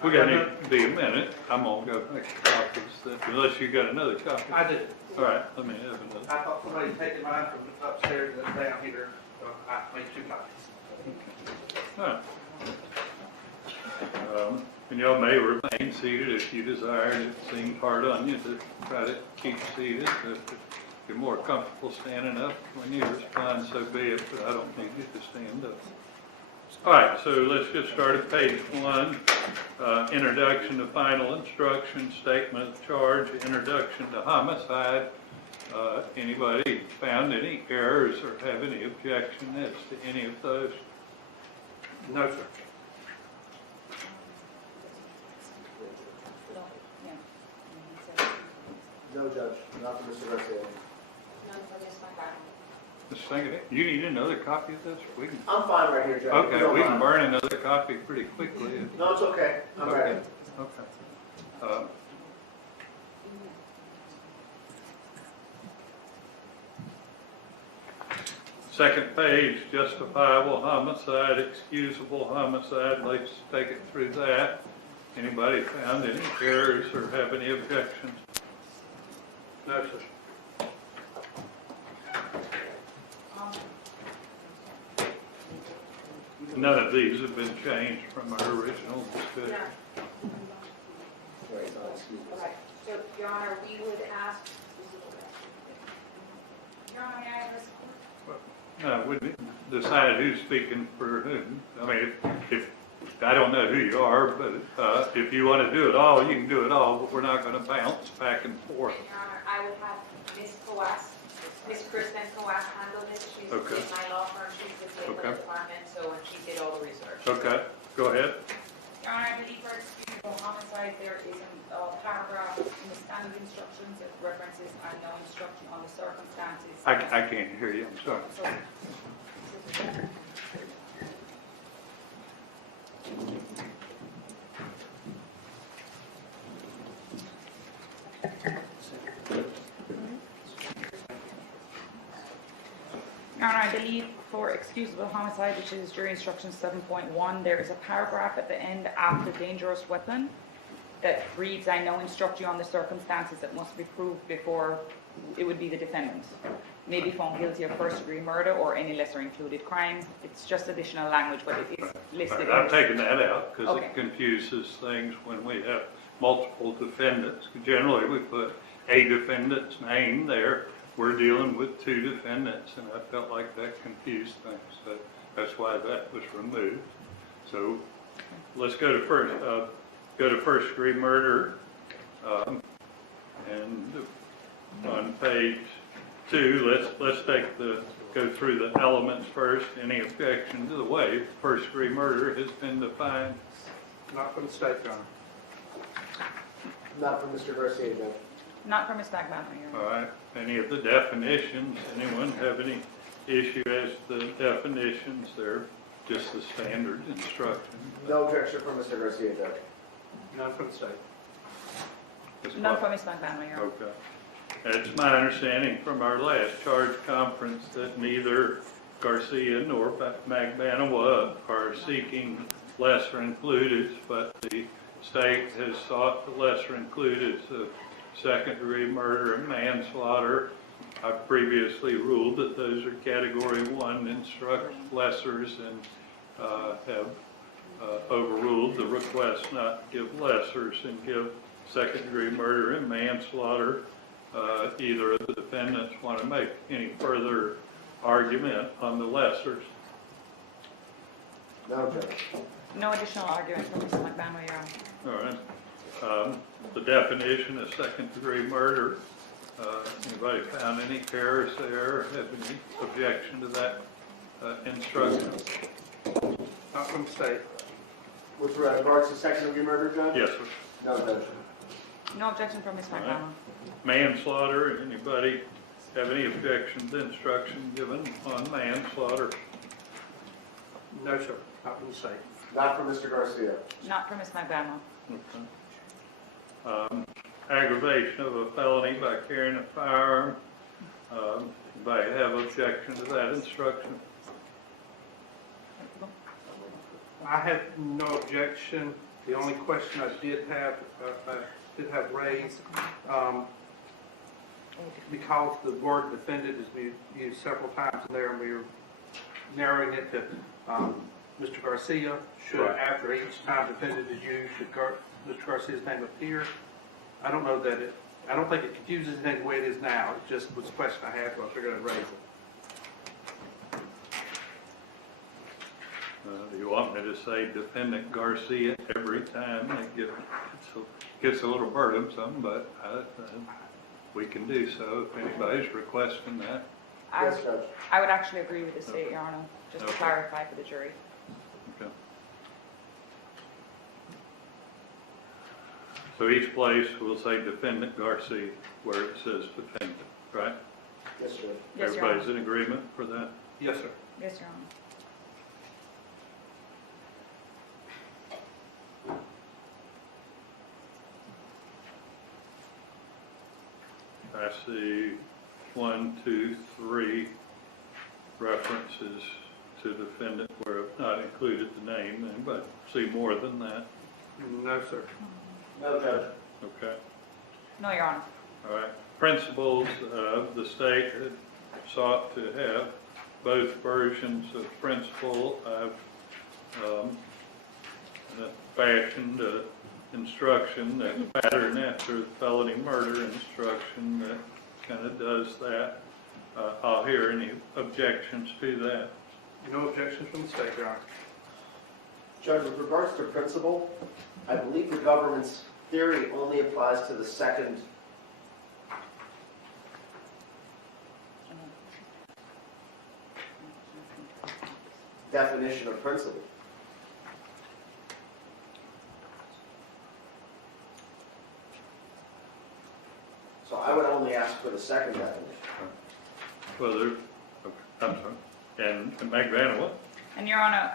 We got to be a minute. I'm gonna go make copies, unless you got another copy. I do. All right, let me have another. I thought somebody had taken mine from upstairs and down here, so I made 2 copies. All right. And y'all may remain seated if you desire. It seemed hard on you to try to keep seated. If you're more comfortable standing up when you respond, so be it, but I don't need you to stand up. All right, so let's get started. Page 1, introduction to final instruction, statement of charge, introduction to homicide. Anybody found any errors or have any objection as to any of those? No, sir. No, Judge, not for Mr. Garcia. None for Ms. McDonald. Just thinking, you need another copy of this? We can, I'm fine right here, Judge. okay, we can burn another copy pretty quickly. No, it's okay. I'm ready. Okay. Second page, justifiable homicide, excusable homicide. Let's take it through that. Anybody found any errors or have any objections? No, sir. None of these have been changed from our original discussion. Right, no, excuse me. All right, so, Your Honor, we would ask, Your Honor, may I have this? No, we decide who's speaking for whom. I mean, if I don't know who you are, but if you want to do it all, you can do it all, but we're not going to bounce back and forth. Your Honor, I would have Ms. Coas, Ms. Kristen Coas handle this. She's Okay. with my law firm, she's with the Okay. department, so and she did all the research. Okay, go ahead. Your Honor, I believe for excusable homicide, there is a paragraph in the standard instructions that references no instruction on the circumstances. I can't hear you, I'm sorry. Your Honor, I believe for excusable homicide, which is jury instruction 7.1, there is a paragraph at the end after dangerous weapon that reads, I now instruct you on the circumstances that must be proved before it would be the defendant may be found guilty of first-degree murder or any lesser included crime. It's just additional language, but it is listed. I've taken that out because Okay. it confuses things when we have multiple defendants. Generally, we put a defendant's name there. We're dealing with 2 defendants, and I felt like that confused things. So that's why that was removed. So let's go to first-degree murder, and on page 2, let's go through the elements first. Any objection to the way first-degree murder has been defined? Not for the state, Your Honor. Not for Mr. Garcia, Judge. Not for Ms. McDonald, Your Honor. All right. Any of the definitions? Anyone have any issue as to the definitions? They're just the standard instruction. No objection for Mr. Garcia, Judge. None for the state. None for Ms. McDonald, Your Honor. Okay. It's my understanding from our last charge conference that neither Garcia nor Magbanawala are seeking lesser included, but the state has sought the lesser included of second-degree murder and manslaughter. I've previously ruled that those are Category 1 instruct lessers and have overruled the request not to give lessers and give second-degree murder and manslaughter. Either of the defendants want to make any further argument on the lessers? No, Judge. No additional argument for Ms. McDonald, Your Honor. All right. The definition of second-degree murder, anybody found any errors there or have any objection to that instruction? Not from the state. With regards to second-degree murder, Judge? Yes, sir. No, Judge. No objection for Ms. All right. McDonald. Manslaughter, anybody have any objection to instruction given on manslaughter? No, sir. Not from the state. Not for Mr. Garcia. Not for Ms. McDonald. Okay. Aggravation of a felony by carrying a firearm. Anybody have objection to that instruction? I have no objection The only question I did have raised, because the word defendant is being used several times in there, and we were narrowing it to Mr. Garcia. Should, after each time defendant is used, should Mr. Garcia's name appear? I don't know that I don't think it confuses anything the way it is now. It just was a question I had, so I figured I'd raise it. You want me to say defendant Garcia every time? It gets a little burdensome, but we can do so if anybody's requesting that. I would actually agree with the state, Your Honor, just to clarify for the jury. Okay. So each place will say defendant Garcia where it says defendant, right? Yes, sir. Yes, Your Honor. Everybody's in agreement for that? Yes, sir. Yes, Your Honor. I see 1, 2, 3 references to defendant where I've not included the name. Anybody see more than that? No, sir. No, Judge. Okay. No, Your Honor. All right. Principals of the state had sought to have both versions of principle. I've fashioned instruction that pattern after the felony murder instruction that kind of does that. I'll hear any objections to that. No objections from the state, Your Honor. Judge, with regards to principle, I believe the government's theory only applies to the second definition of principle. So I would only ask for the second definition. Whether, I'm sorry, and McVanaway? And Your Honor,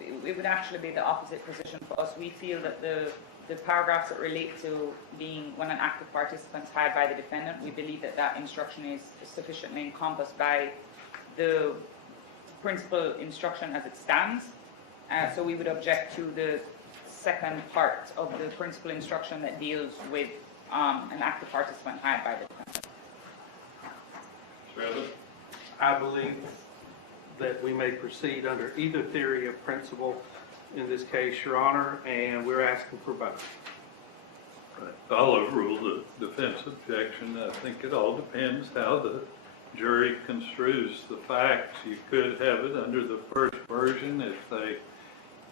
it would actually be the opposite position for us. We feel that the paragraphs that relate to being when an active participant is hired by the defendant, we believe that that instruction is sufficiently encompassed by the principal instruction as it stands. So we would object to the second part of the principal instruction that deals with an active participant hired by the defendant. Mr. Evans? I believe that we may proceed under either theory of principle in this case, Your Honor, and we're asking for both. Right. I'll overrule the defense objection. I think it all depends how the jury construes the facts. You could have it under the first version if they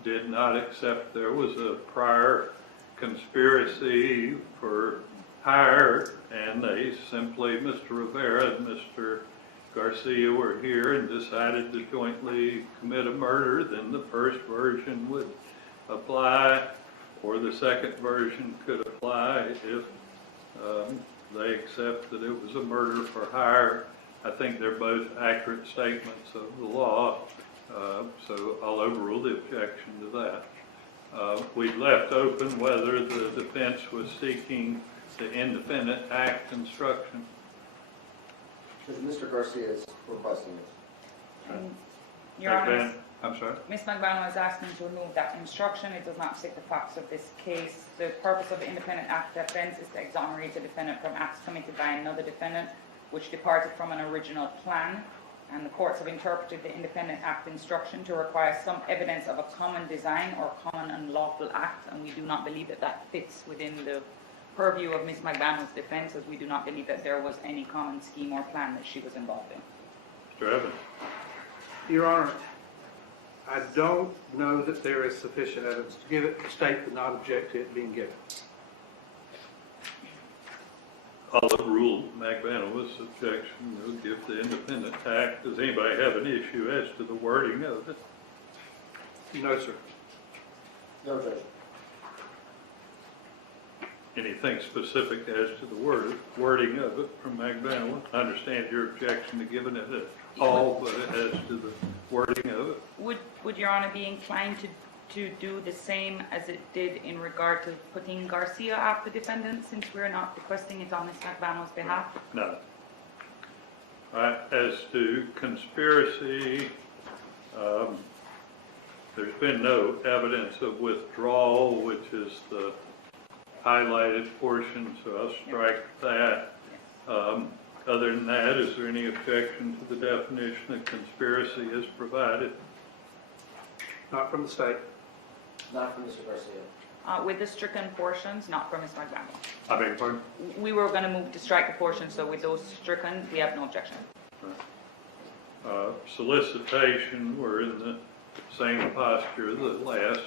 did not accept there was a prior conspiracy for hire and they simply, Mr. Rivera and Mr. Garcia were here and decided to jointly commit a murder, then the first version would apply, or the second version could apply if they accept that it was a murder for hire. I think they're both accurate statements of the law, so I'll overrule the objection to that. We left open whether the defense was seeking the independent act instruction. Mr. Garcia is requesting it. Your Honor, I'm sorry? Ms. McBanaway is asking to remove that instruction. It does not fit the facts of this case. The purpose of the independent act defense is to exonerate the defendant from acts committed by another defendant, which departed from an original plan. And the courts have interpreted the independent act instruction to require some evidence of a common design or common unlawful act, and we do not believe that that fits within the purview of Ms. McBanaway's defense, as we do not believe that there was any common scheme or plan that she was involved in. Mr. Evans? Your Honor, I don't know that there is sufficient evidence to give it. The state did not object to it being given. I'll overrule McBanaway's objection. We'll give the independent act. Does anybody have an issue as to the wording of it? No, sir. No, Judge. Anything specific as to the wording of it from McBanaway? I understand your objection to giving it at all, but as to the wording of it? Would Your Honor be inclined to do the same as it did in regard to putting Garcia after defendant, since we're not requesting it on Ms. McBanaway's behalf? No. All right, as to conspiracy, there's been no evidence of withdrawal, which is the highlighted portion, so I'll strike that. Other than that, is there any objection to the definition of conspiracy as provided? Not from the state. Not from Mr. Garcia. With the stricken portions, not from Ms. McDaniel. I beg your pardon? We were going to move to strike the portion, so with those stricken, we have no objection. Solicitation, we're in the same posture as the last.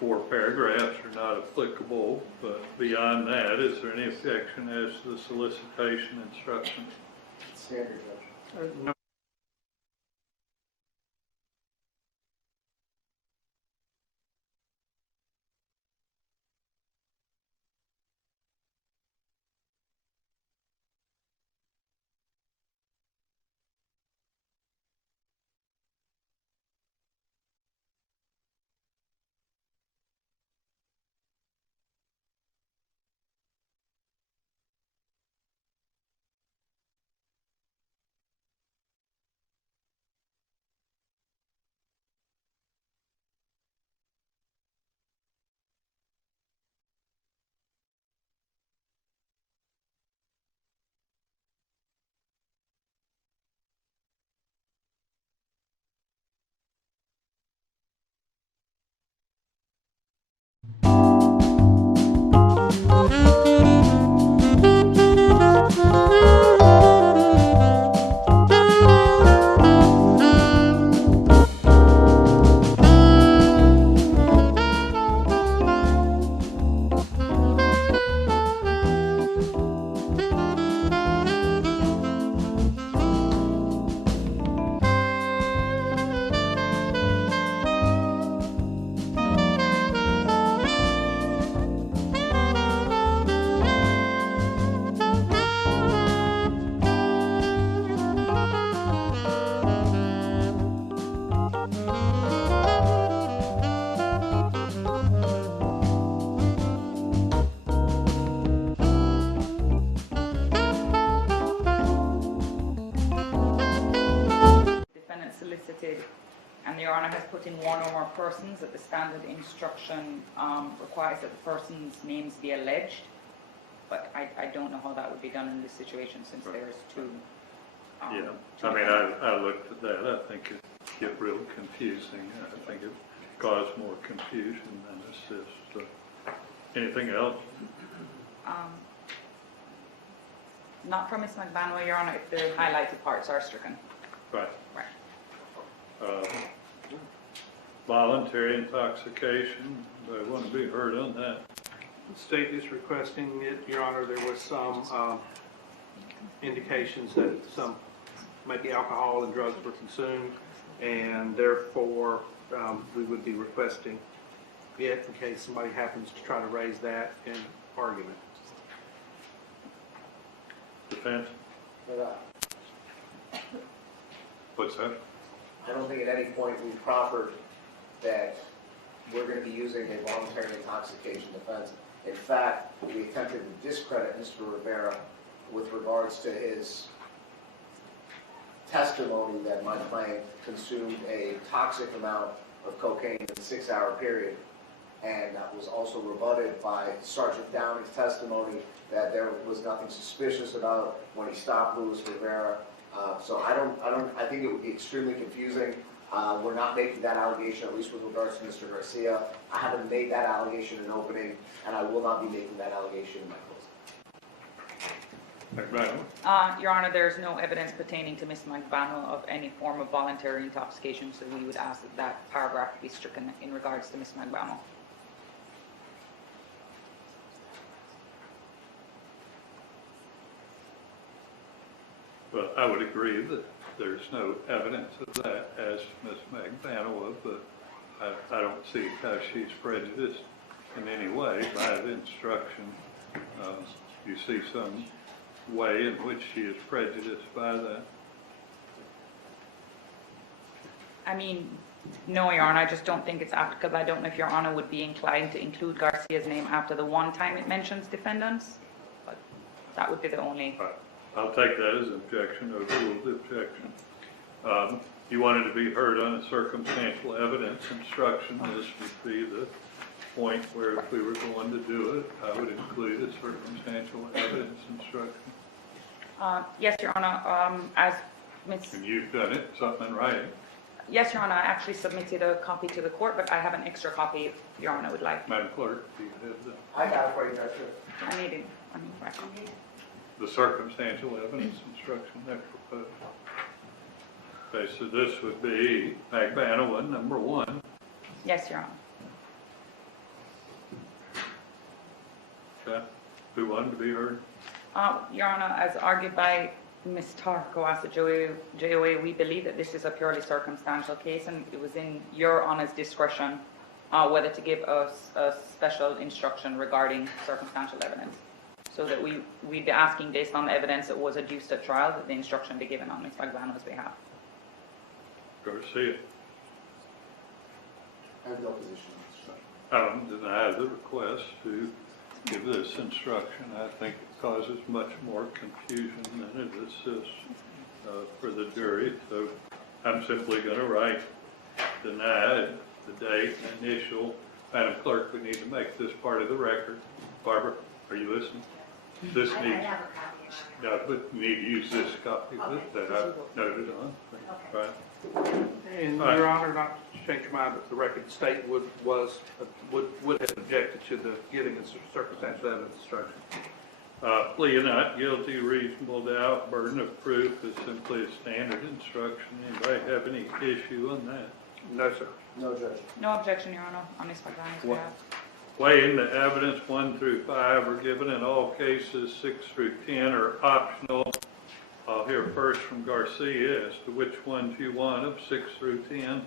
4 paragraphs are not applicable, but beyond that, is there any objection as to the solicitation instruction? Standard, Judge. No. And Your Honor has put in 1 or more persons that the standard instruction requires that the person's names be alleged. But I don't know how that would be done in this situation since there's 2. Yeah, I mean, I looked at that. I think it get real confusing. I think it caused more confusion than assist. Anything else? Not from Ms. McBanwell, Your Honor, if the highlighted parts are stricken. Right. Right. Voluntary intoxication, do I want to be heard on that? The state is requesting it, Your Honor. There was some indications that some maybe alcohol and drugs were consumed, and therefore we would be requesting it in case somebody happens to try to raise that in argument. Defense? What's that? I don't think at any point we proffered that we're going to be using a voluntary intoxication defense. In fact, we attempted to discredit Mr. Rivera with regards to his testimony that my client consumed a toxic amount of cocaine in a 6-hour period. And that was also rebutted by Sergeant Downing's testimony that there was nothing suspicious about when he stopped Luis Rivera. So I think it would be extremely confusing. We're not making that allegation, at least with regards to Mr. Garcia. I haven't made that allegation in opening, and I will not be making that allegation in my closing. Your Honor, there's no evidence pertaining to Ms. McBanwell of any form of voluntary intoxication, so we would ask that that paragraph be stricken in regards to Ms. McBanwell. Well, I would agree that there's no evidence of that as Ms. McBanwell, but I don't see how she's prejudiced in any way by the instruction. You see some way in which she is prejudiced by that? I mean, no, Your Honor, I just don't think it's applicable. I don't know if Your Honor would be inclined to include Garcia's name after the one time it mentions defendants, but that would be the only. Right. I'll take that as objection, overruled objection. You wanted to be heard on a circumstantial evidence instruction. This would be the point where if we were going to do it, I would include a circumstantial evidence instruction. Yes, Your Honor, as Ms. And you've done it, something in writing. Yes, Your Honor, I actually submitted a copy to the court, but I have an extra copy if Your Honor would like. Madam Clerk, do you have I got it for you, Judge. I need it. I need it. the circumstantial evidence instruction that proposed? Okay, so this would be McBanawan, number 1. Yes, Your Honor. Okay, who wanted to be heard? Your Honor, as argued by Ms. Tarko as the JOA, we believe that this is a purely circumstantial case, and it was in Your Honor's discretion whether to give us a special instruction regarding circumstantial evidence. So that we'd be asking, based on the evidence that was adduced at trial, that the instruction be given on Ms. McBanawan's behalf. Garcia. I have no position on this. Deny the request to give this instruction. I think it causes much more confusion than it assists for the jury. So I'm simply going to write denied, the date, initial. Madam Clerk, we need to make this part of the record. Barbara, are you listening? This I needs, have a copy. no, but you need to use this copy of it that I've noted on. Right. And All right. Your Honor, not to change your mind, but the record state would have objected to the giving of circumstantial evidence instruction. Plea of not guilty, reasonable doubt, burden of proof is simply a standard instruction. Anybody have any issue on that? No, sir. No, Judge. No objection, Your Honor, on Ms. McBanawan's behalf. Weighing the evidence 1 through 5 are given in all cases. 6 through 10 are optional. I'll hear first from Garcia as to which ones you want of 6 through 10.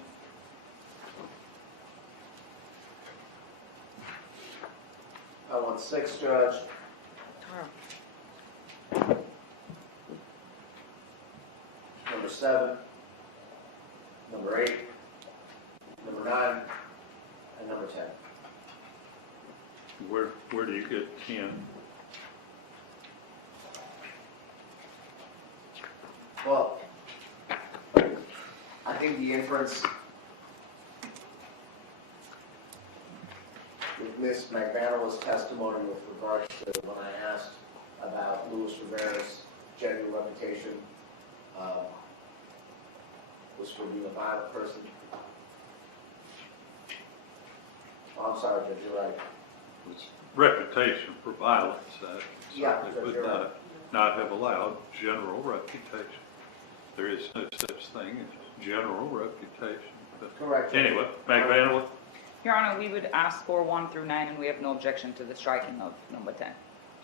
I want 6, Judge. Number 7, number 8, number 9, and number 10. Where do you get 10? Well, I think the inference with Ms. McBanawan's testimony with regards to when I asked about Luis Rivera's genuine reputation was for being a violent person. Oh, I'm sorry, Judge, you're right. Reputation for violence. Yeah, Certainly you're would right. not have allowed general reputation. There is no such thing as general reputation. But Correct. anyway, McBanawan. Your Honor, we would ask for 1 through 9, and we have no objection to the striking of number 10.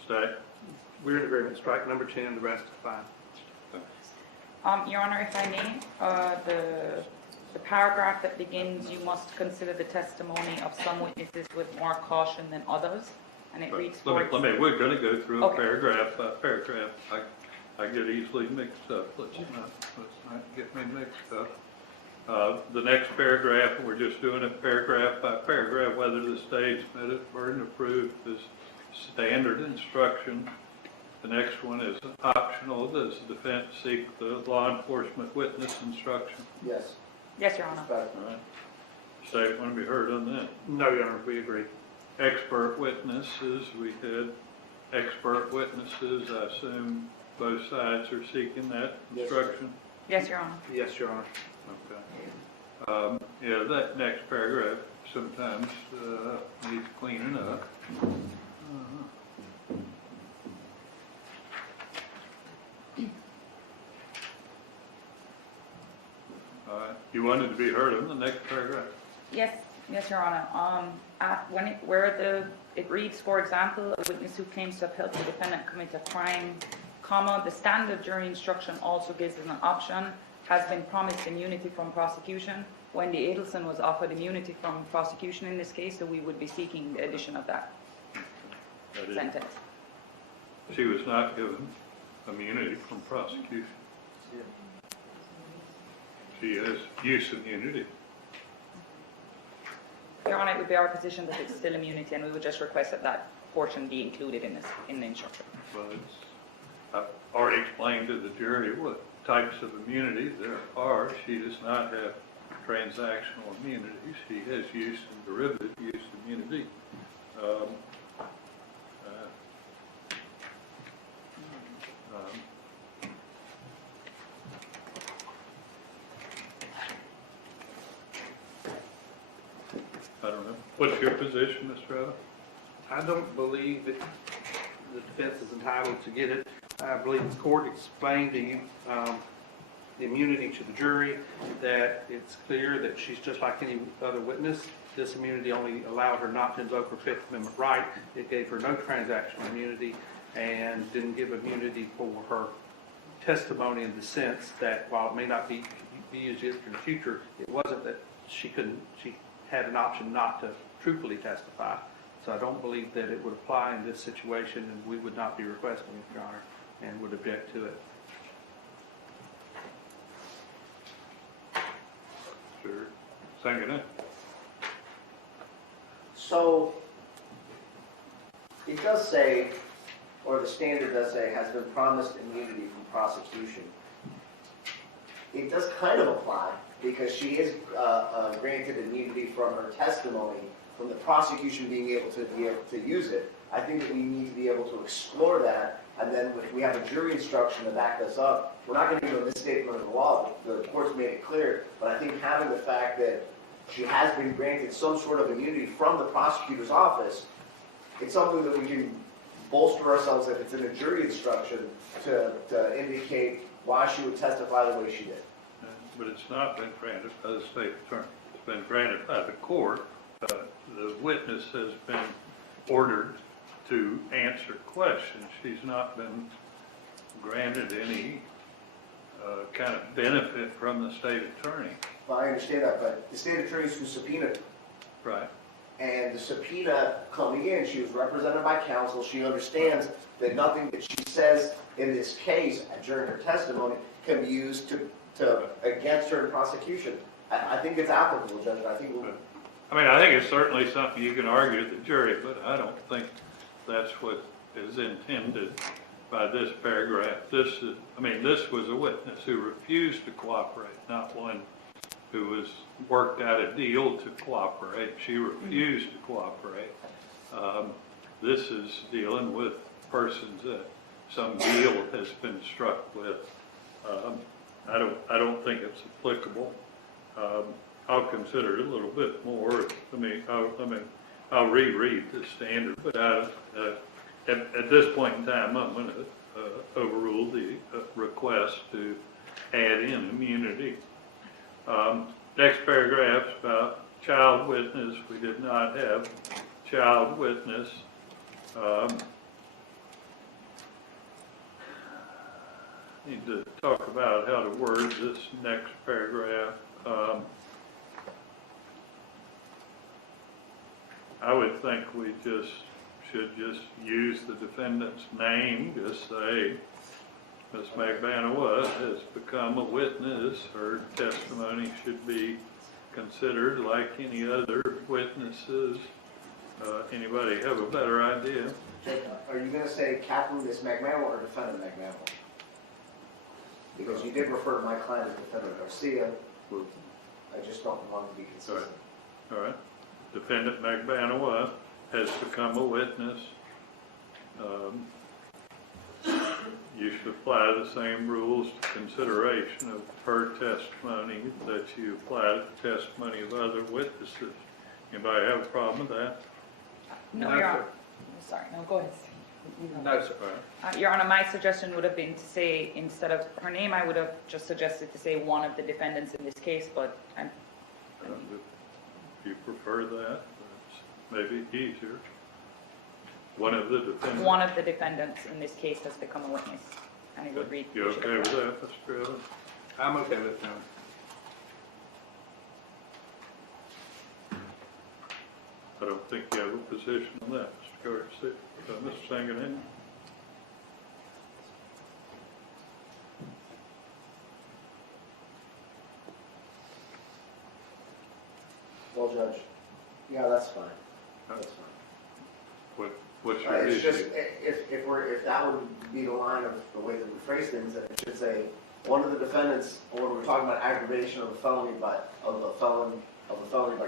Stay. We're in agreement. Strike number 10, the rest is fine. Your Honor, if I may, the paragraph that begins, you must consider the testimony of some witnesses with more caution than others, and it reads, We're going to go through Okay. paragraph by paragraph. I get easily mixed up. Let's not get me mixed up. The next paragraph, we're just doing it paragraph by paragraph, whether the state's met its burden of proof is standard instruction. The next one is optional. Does the defense seek the law enforcement witness instruction? Yes. Yes, Your Honor. Respect. All right. State want to be heard on that. No, Your Honor, we agree. Expert witnesses, we had expert witnesses. I assume both sides are seeking that Yes. instruction? Yes, Your Honor. Yes, Your Honor. Okay. Yeah, that next paragraph sometimes needs cleaning up. All right. You wanted to be heard on the next paragraph? Yes, Your Honor. It reads, for example, a witness who claims to have helped the defendant commit a crime, the standard jury instruction also gives an option, has been promised immunity from prosecution. Wendy Adelson was offered immunity from prosecution in this case, so we would be seeking the addition of that That is, sentence. she was not given immunity from prosecution. She has use immunity. Your Honor, it would be our position that it's still immunity, and we would just request that that portion be included in the instruction. Well, I've already explained to the jury what types of immunity there are. She does not have transactional immunity. She has use and derivative use immunity. I don't know. What's your position, Mr. Evans? I don't believe that the defense is entitled to get it. I believe the court explained the immunity to the jury, that it's clear that she's just like any other witness. This immunity only allowed her not to invoke her Fifth Amendment right. It gave her no transactional immunity and didn't give immunity for her testimony in the sense that while it may not be used in the future, it wasn't that she had an option not to truthfully testify. So I don't believe that it would apply in this situation, and we would not be requesting it, Your Honor, and would object to it. Sure. Second it. So, it does say, or the standard does say, has been promised immunity from prosecution. It does kind of apply, because she is granted immunity from her testimony, from the prosecution being able to use it. I think that we need to be able to explore that, and then if we have a jury instruction to back this up, we're not going to do a misstatement of the law. The court's made it clear, but I think having the fact that she has been granted some sort of immunity from the prosecutor's office, it's something that we can bolster ourselves if it's in a jury instruction to indicate why she would testify the way she did. But it's not been granted by the state attorney. It's been granted by the court. The witness has been ordered to answer questions. She's not been granted any kind of benefit from the state attorney. Well, I understand that, but the state attorney's who subpoenaed. Right. And the subpoena coming in, she was represented by counsel. She understands that nothing that she says in this case during her testimony can be used to against her in prosecution. I think it's applicable, Judge. I think it's certainly something you can argue with the jury, but I don't think that's what is intended by this paragraph. This was a witness who refused to cooperate, not one who was worked out a deal to cooperate. She refused to cooperate. This is dealing with persons that some deal has been struck with. I don't think it's applicable. I'll consider it a little bit more. I'll reread the standard, but at this point in time, I'm going to overrule the request to add in immunity. Next paragraph about child witness. We did not have child witness. Need to talk about how to word this next paragraph. I would think we should use the defendant's name, just say, Ms. McBanawa has become a witness. Her testimony should be considered like any other witnesses. Anybody have a better idea? Are you going to say Captain Ms. McManawa or Defendant McManawa? Because you did refer to my client as Defendant Garcia. I just don't want to be consistent. All right. Defendant McBanawa has become a witness. You should apply the same rules to consideration of her testimony that you apply to the testimony of other witnesses. Anybody have a problem with that? No, Your Honor. Sorry, no, go ahead. No, sir. Your Honor, my suggestion would have been to say, instead of her name, I would have just suggested to say one of the defendants in this case, but I'm... If you prefer that, that's maybe easier. One of the defendants. One of the defendants in this case has become a witness, and it would read... You okay with that, Mr. Evans? I'm okay with it now. I don't think you have a position on that, Mr. Garcia. Mr. Sangahan? Well, Judge, yeah, that's fine. That's fine. What's your It's issue? just, if that would be the line of the way that we phrase things, then it should say, one of the defendants, when we're talking about aggravation of a felony by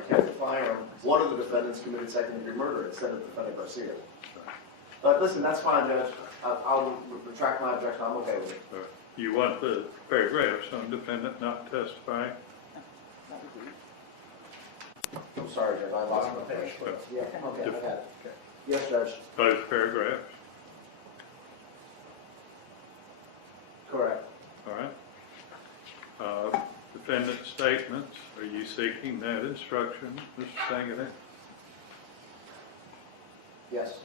carrying a firearm, one of the defendants committed second-degree murder instead of Defendant Garcia. But listen, that's fine, Judge. I'll retract my objection. I'm okay with it. You want the paragraphs on defendant not testifying? I'm sorry, Judge. I lost my page. Yeah, okay, I got it. Yes, Judge. Both paragraphs, Correct. all right? Defendant statements, are you seeking that instruction, Mr. Sangaday? Yes.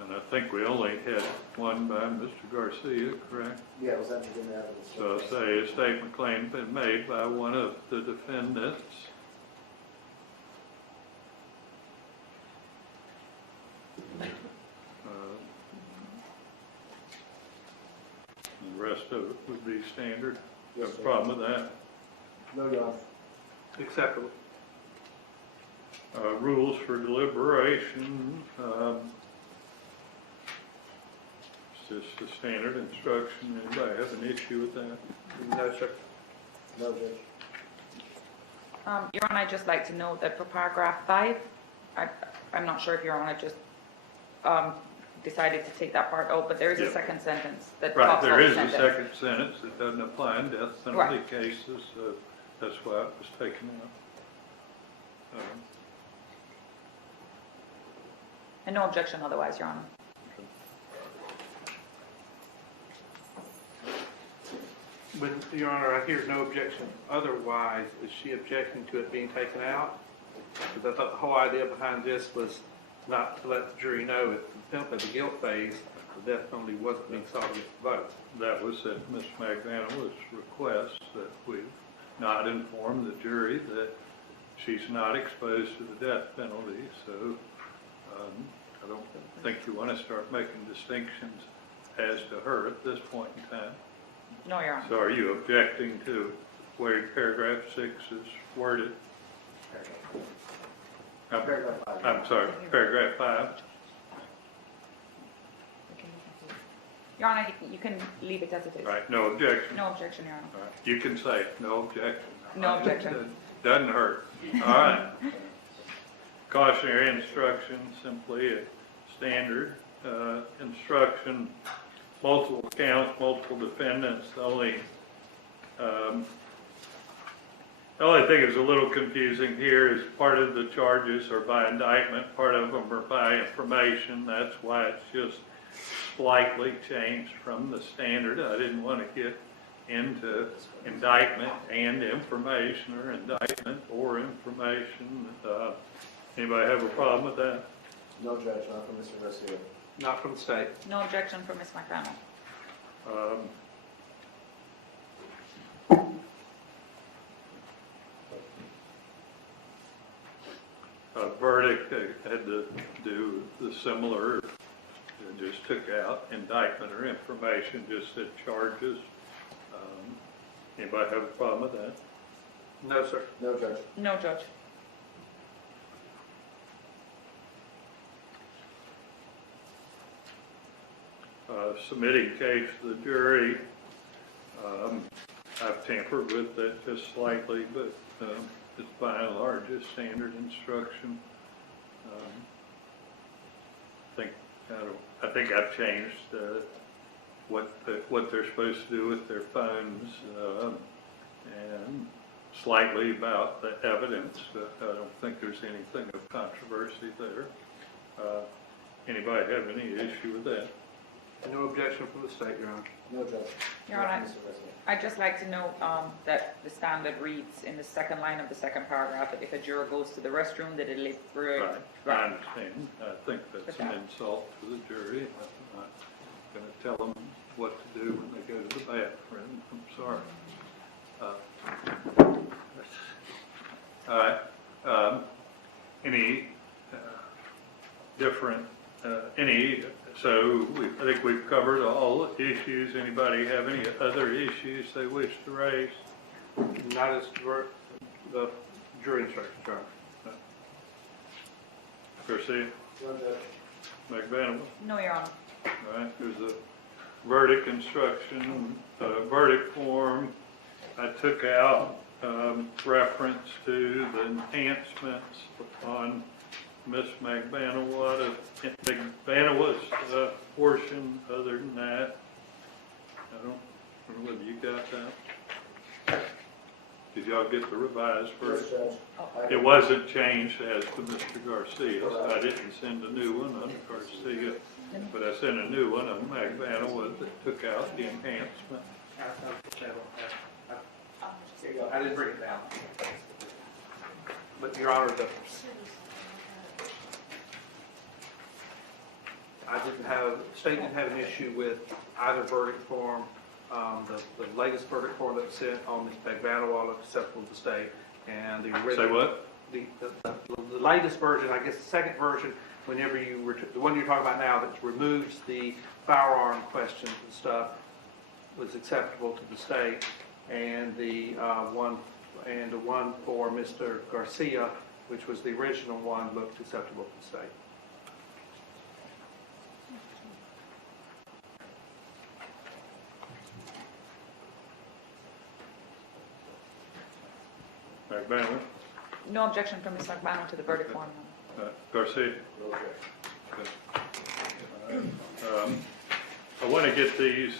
And I think we only had one by Mr. Garcia, correct? Yeah, it was entered in the evidence. So say a statement claim been made by one of the defendants. The rest of it would be standard. You have a problem with that? No, Your Honor. Acceptable. Rules for deliberation. It's just a standard instruction. Anybody have an issue with that? No, sir. No, Judge. Your Honor, I'd just like to note that for paragraph 5, I'm not sure if Your Honor just decided to take that part out, but there is a second sentence that Right, talks there about is the a sentence. second sentence that doesn't apply in death penalty Right. cases, so that's why it was taken out. And no objection otherwise, Your Honor. When, Your Honor, I hear no objection otherwise, is she objecting to it being taken out? Because I thought the whole idea behind this was not to let the jury know at the guilt phase, the death penalty wasn't being sought against the vote. That was at Ms. McDaniel's request that we not inform the jury that she's not exposed to the death penalty, so I don't think you want to start making distinctions as to her at this point in time. No, Your Honor. So are you objecting to where paragraph 6 is worded? Paragraph 5. I'm sorry, paragraph 5. Your Honor, you can leave it as it is. Right, no objection. No objection, Your Honor. All right, you can say it, no objection. No objection. Doesn't hurt. All right. Cautionary instruction, simply a standard instruction, multiple counts, multiple defendants. The only thing that's a little confusing here is part of the charges are by indictment, part of them are by information. That's why it's just slightly changed from the standard. I didn't want to get into indictment and information or indictment or information. Anybody have a problem with that? No, Judge, not from Mr. Garcia. Not from the state. No objection from Ms. McDaniel. Verdict had to do the similar, just took out indictment or information, just said charges. Anybody have a problem with that? No, sir. No, Judge. No, Judge. Submitting case to the jury, I've tampered with that just slightly, but it's by and large a standard instruction. I think I've changed what they're supposed to do with their phones and slightly about the evidence. I don't think there's anything of controversy there. Anybody have any issue with that? No objection from the state, Your Honor. No, Judge. Your Honor, I'd just like to note that the standard reads in the second line of the second paragraph that if a juror goes to the restroom, that it lives through it. Right, I understand. I think that's an insult to the jury. I'm not going to tell them what to do when they go to the bathroom. I'm sorry. All right. Any different, so I think we've covered all the issues. Anybody have any other issues they wish to raise? Not as the jury instructions, Your Honor. Garcia? No, Judge. McBaniel? No, Your Honor. All right, there's a verdict instruction, verdict form. I took out reference to the enhancements on Miss McBanawa's portion. Other than that, I don't know whether you got that. Did y'all get the revised version? It wasn't changed as to Mr. Garcia, so I didn't send a new one on Garcia, but I sent a new one on McBanawa that took out the enhancement. I didn't bring it down. But Your Honor, state didn't have an issue with either verdict form. The latest verdict form that was sent on Ms. McBanawa looked acceptable to the state, and the original. Say what? The latest version, I guess the second version, whenever you were the one you're talking about now that removes the firearm questions and stuff, was acceptable to the state, and the one for Mr. Garcia, which was the original one, looked acceptable to the state. McBanawa? No objection from Ms. McBanawa to the verdict form. Garcia? I want to get these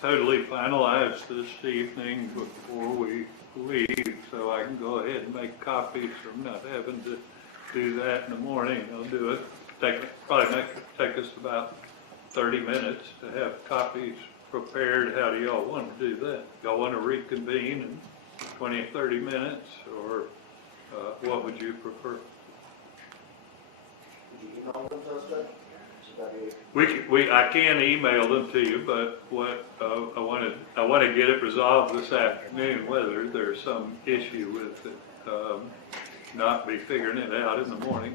totally finalized this evening before we leave, so I can go ahead and make copies from not having to do that in the morning. I'll do it. Probably take us about 30 minutes to have copies prepared. How do y'all want to do that? Y'all want to reconvene in 20 or 30 minutes, or what would you prefer? Would you email them to us, Judge? I can email them to you, but what I want to get it resolved this afternoon. Whether there's some issue with it, not be figuring it out in the morning.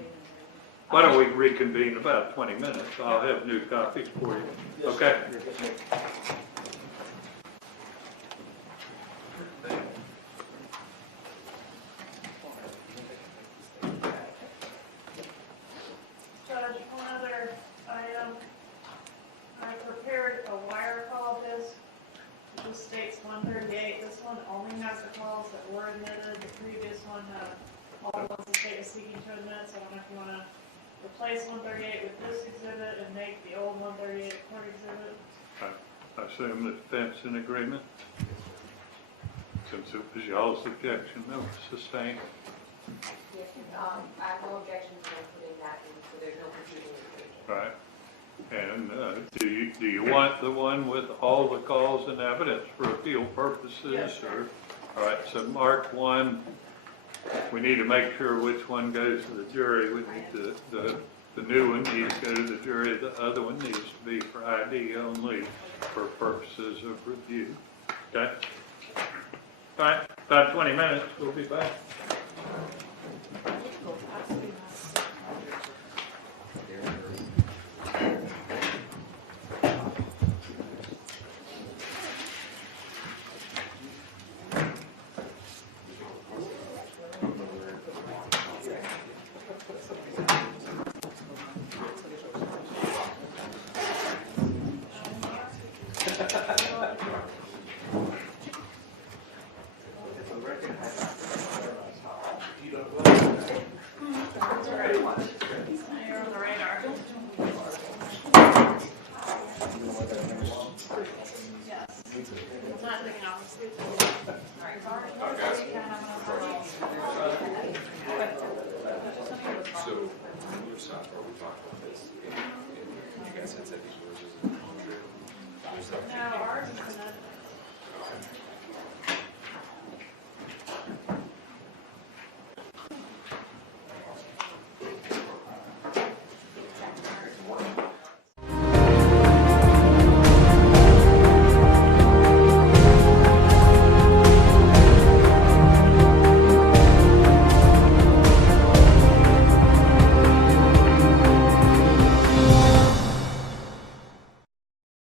Why don't we reconvene in about 20 minutes? I'll have new copies for you. Okay. Judge, one other item. I prepared a wire call list. This states 138. This one only has the calls that were admitted. The previous one had all the ones the state was seeking to admit. So I don't know if you want to replace 138 with this exhibit and make the old 138 a court exhibit. I assume the defense in agreement. Since it was y'all's objection, that was sustained. Yes, I have no objection to putting that in, so there's no confusion. Right. And do you want the one with all the calls and evidence for appeal purposes? Yes, or all right, so mark one. We need to make sure which one goes to the jury. We need the new one needs to go to the jury. The other one needs to be for ID only for purposes of review. Okay? All right, about 20 minutes. We'll be back. No,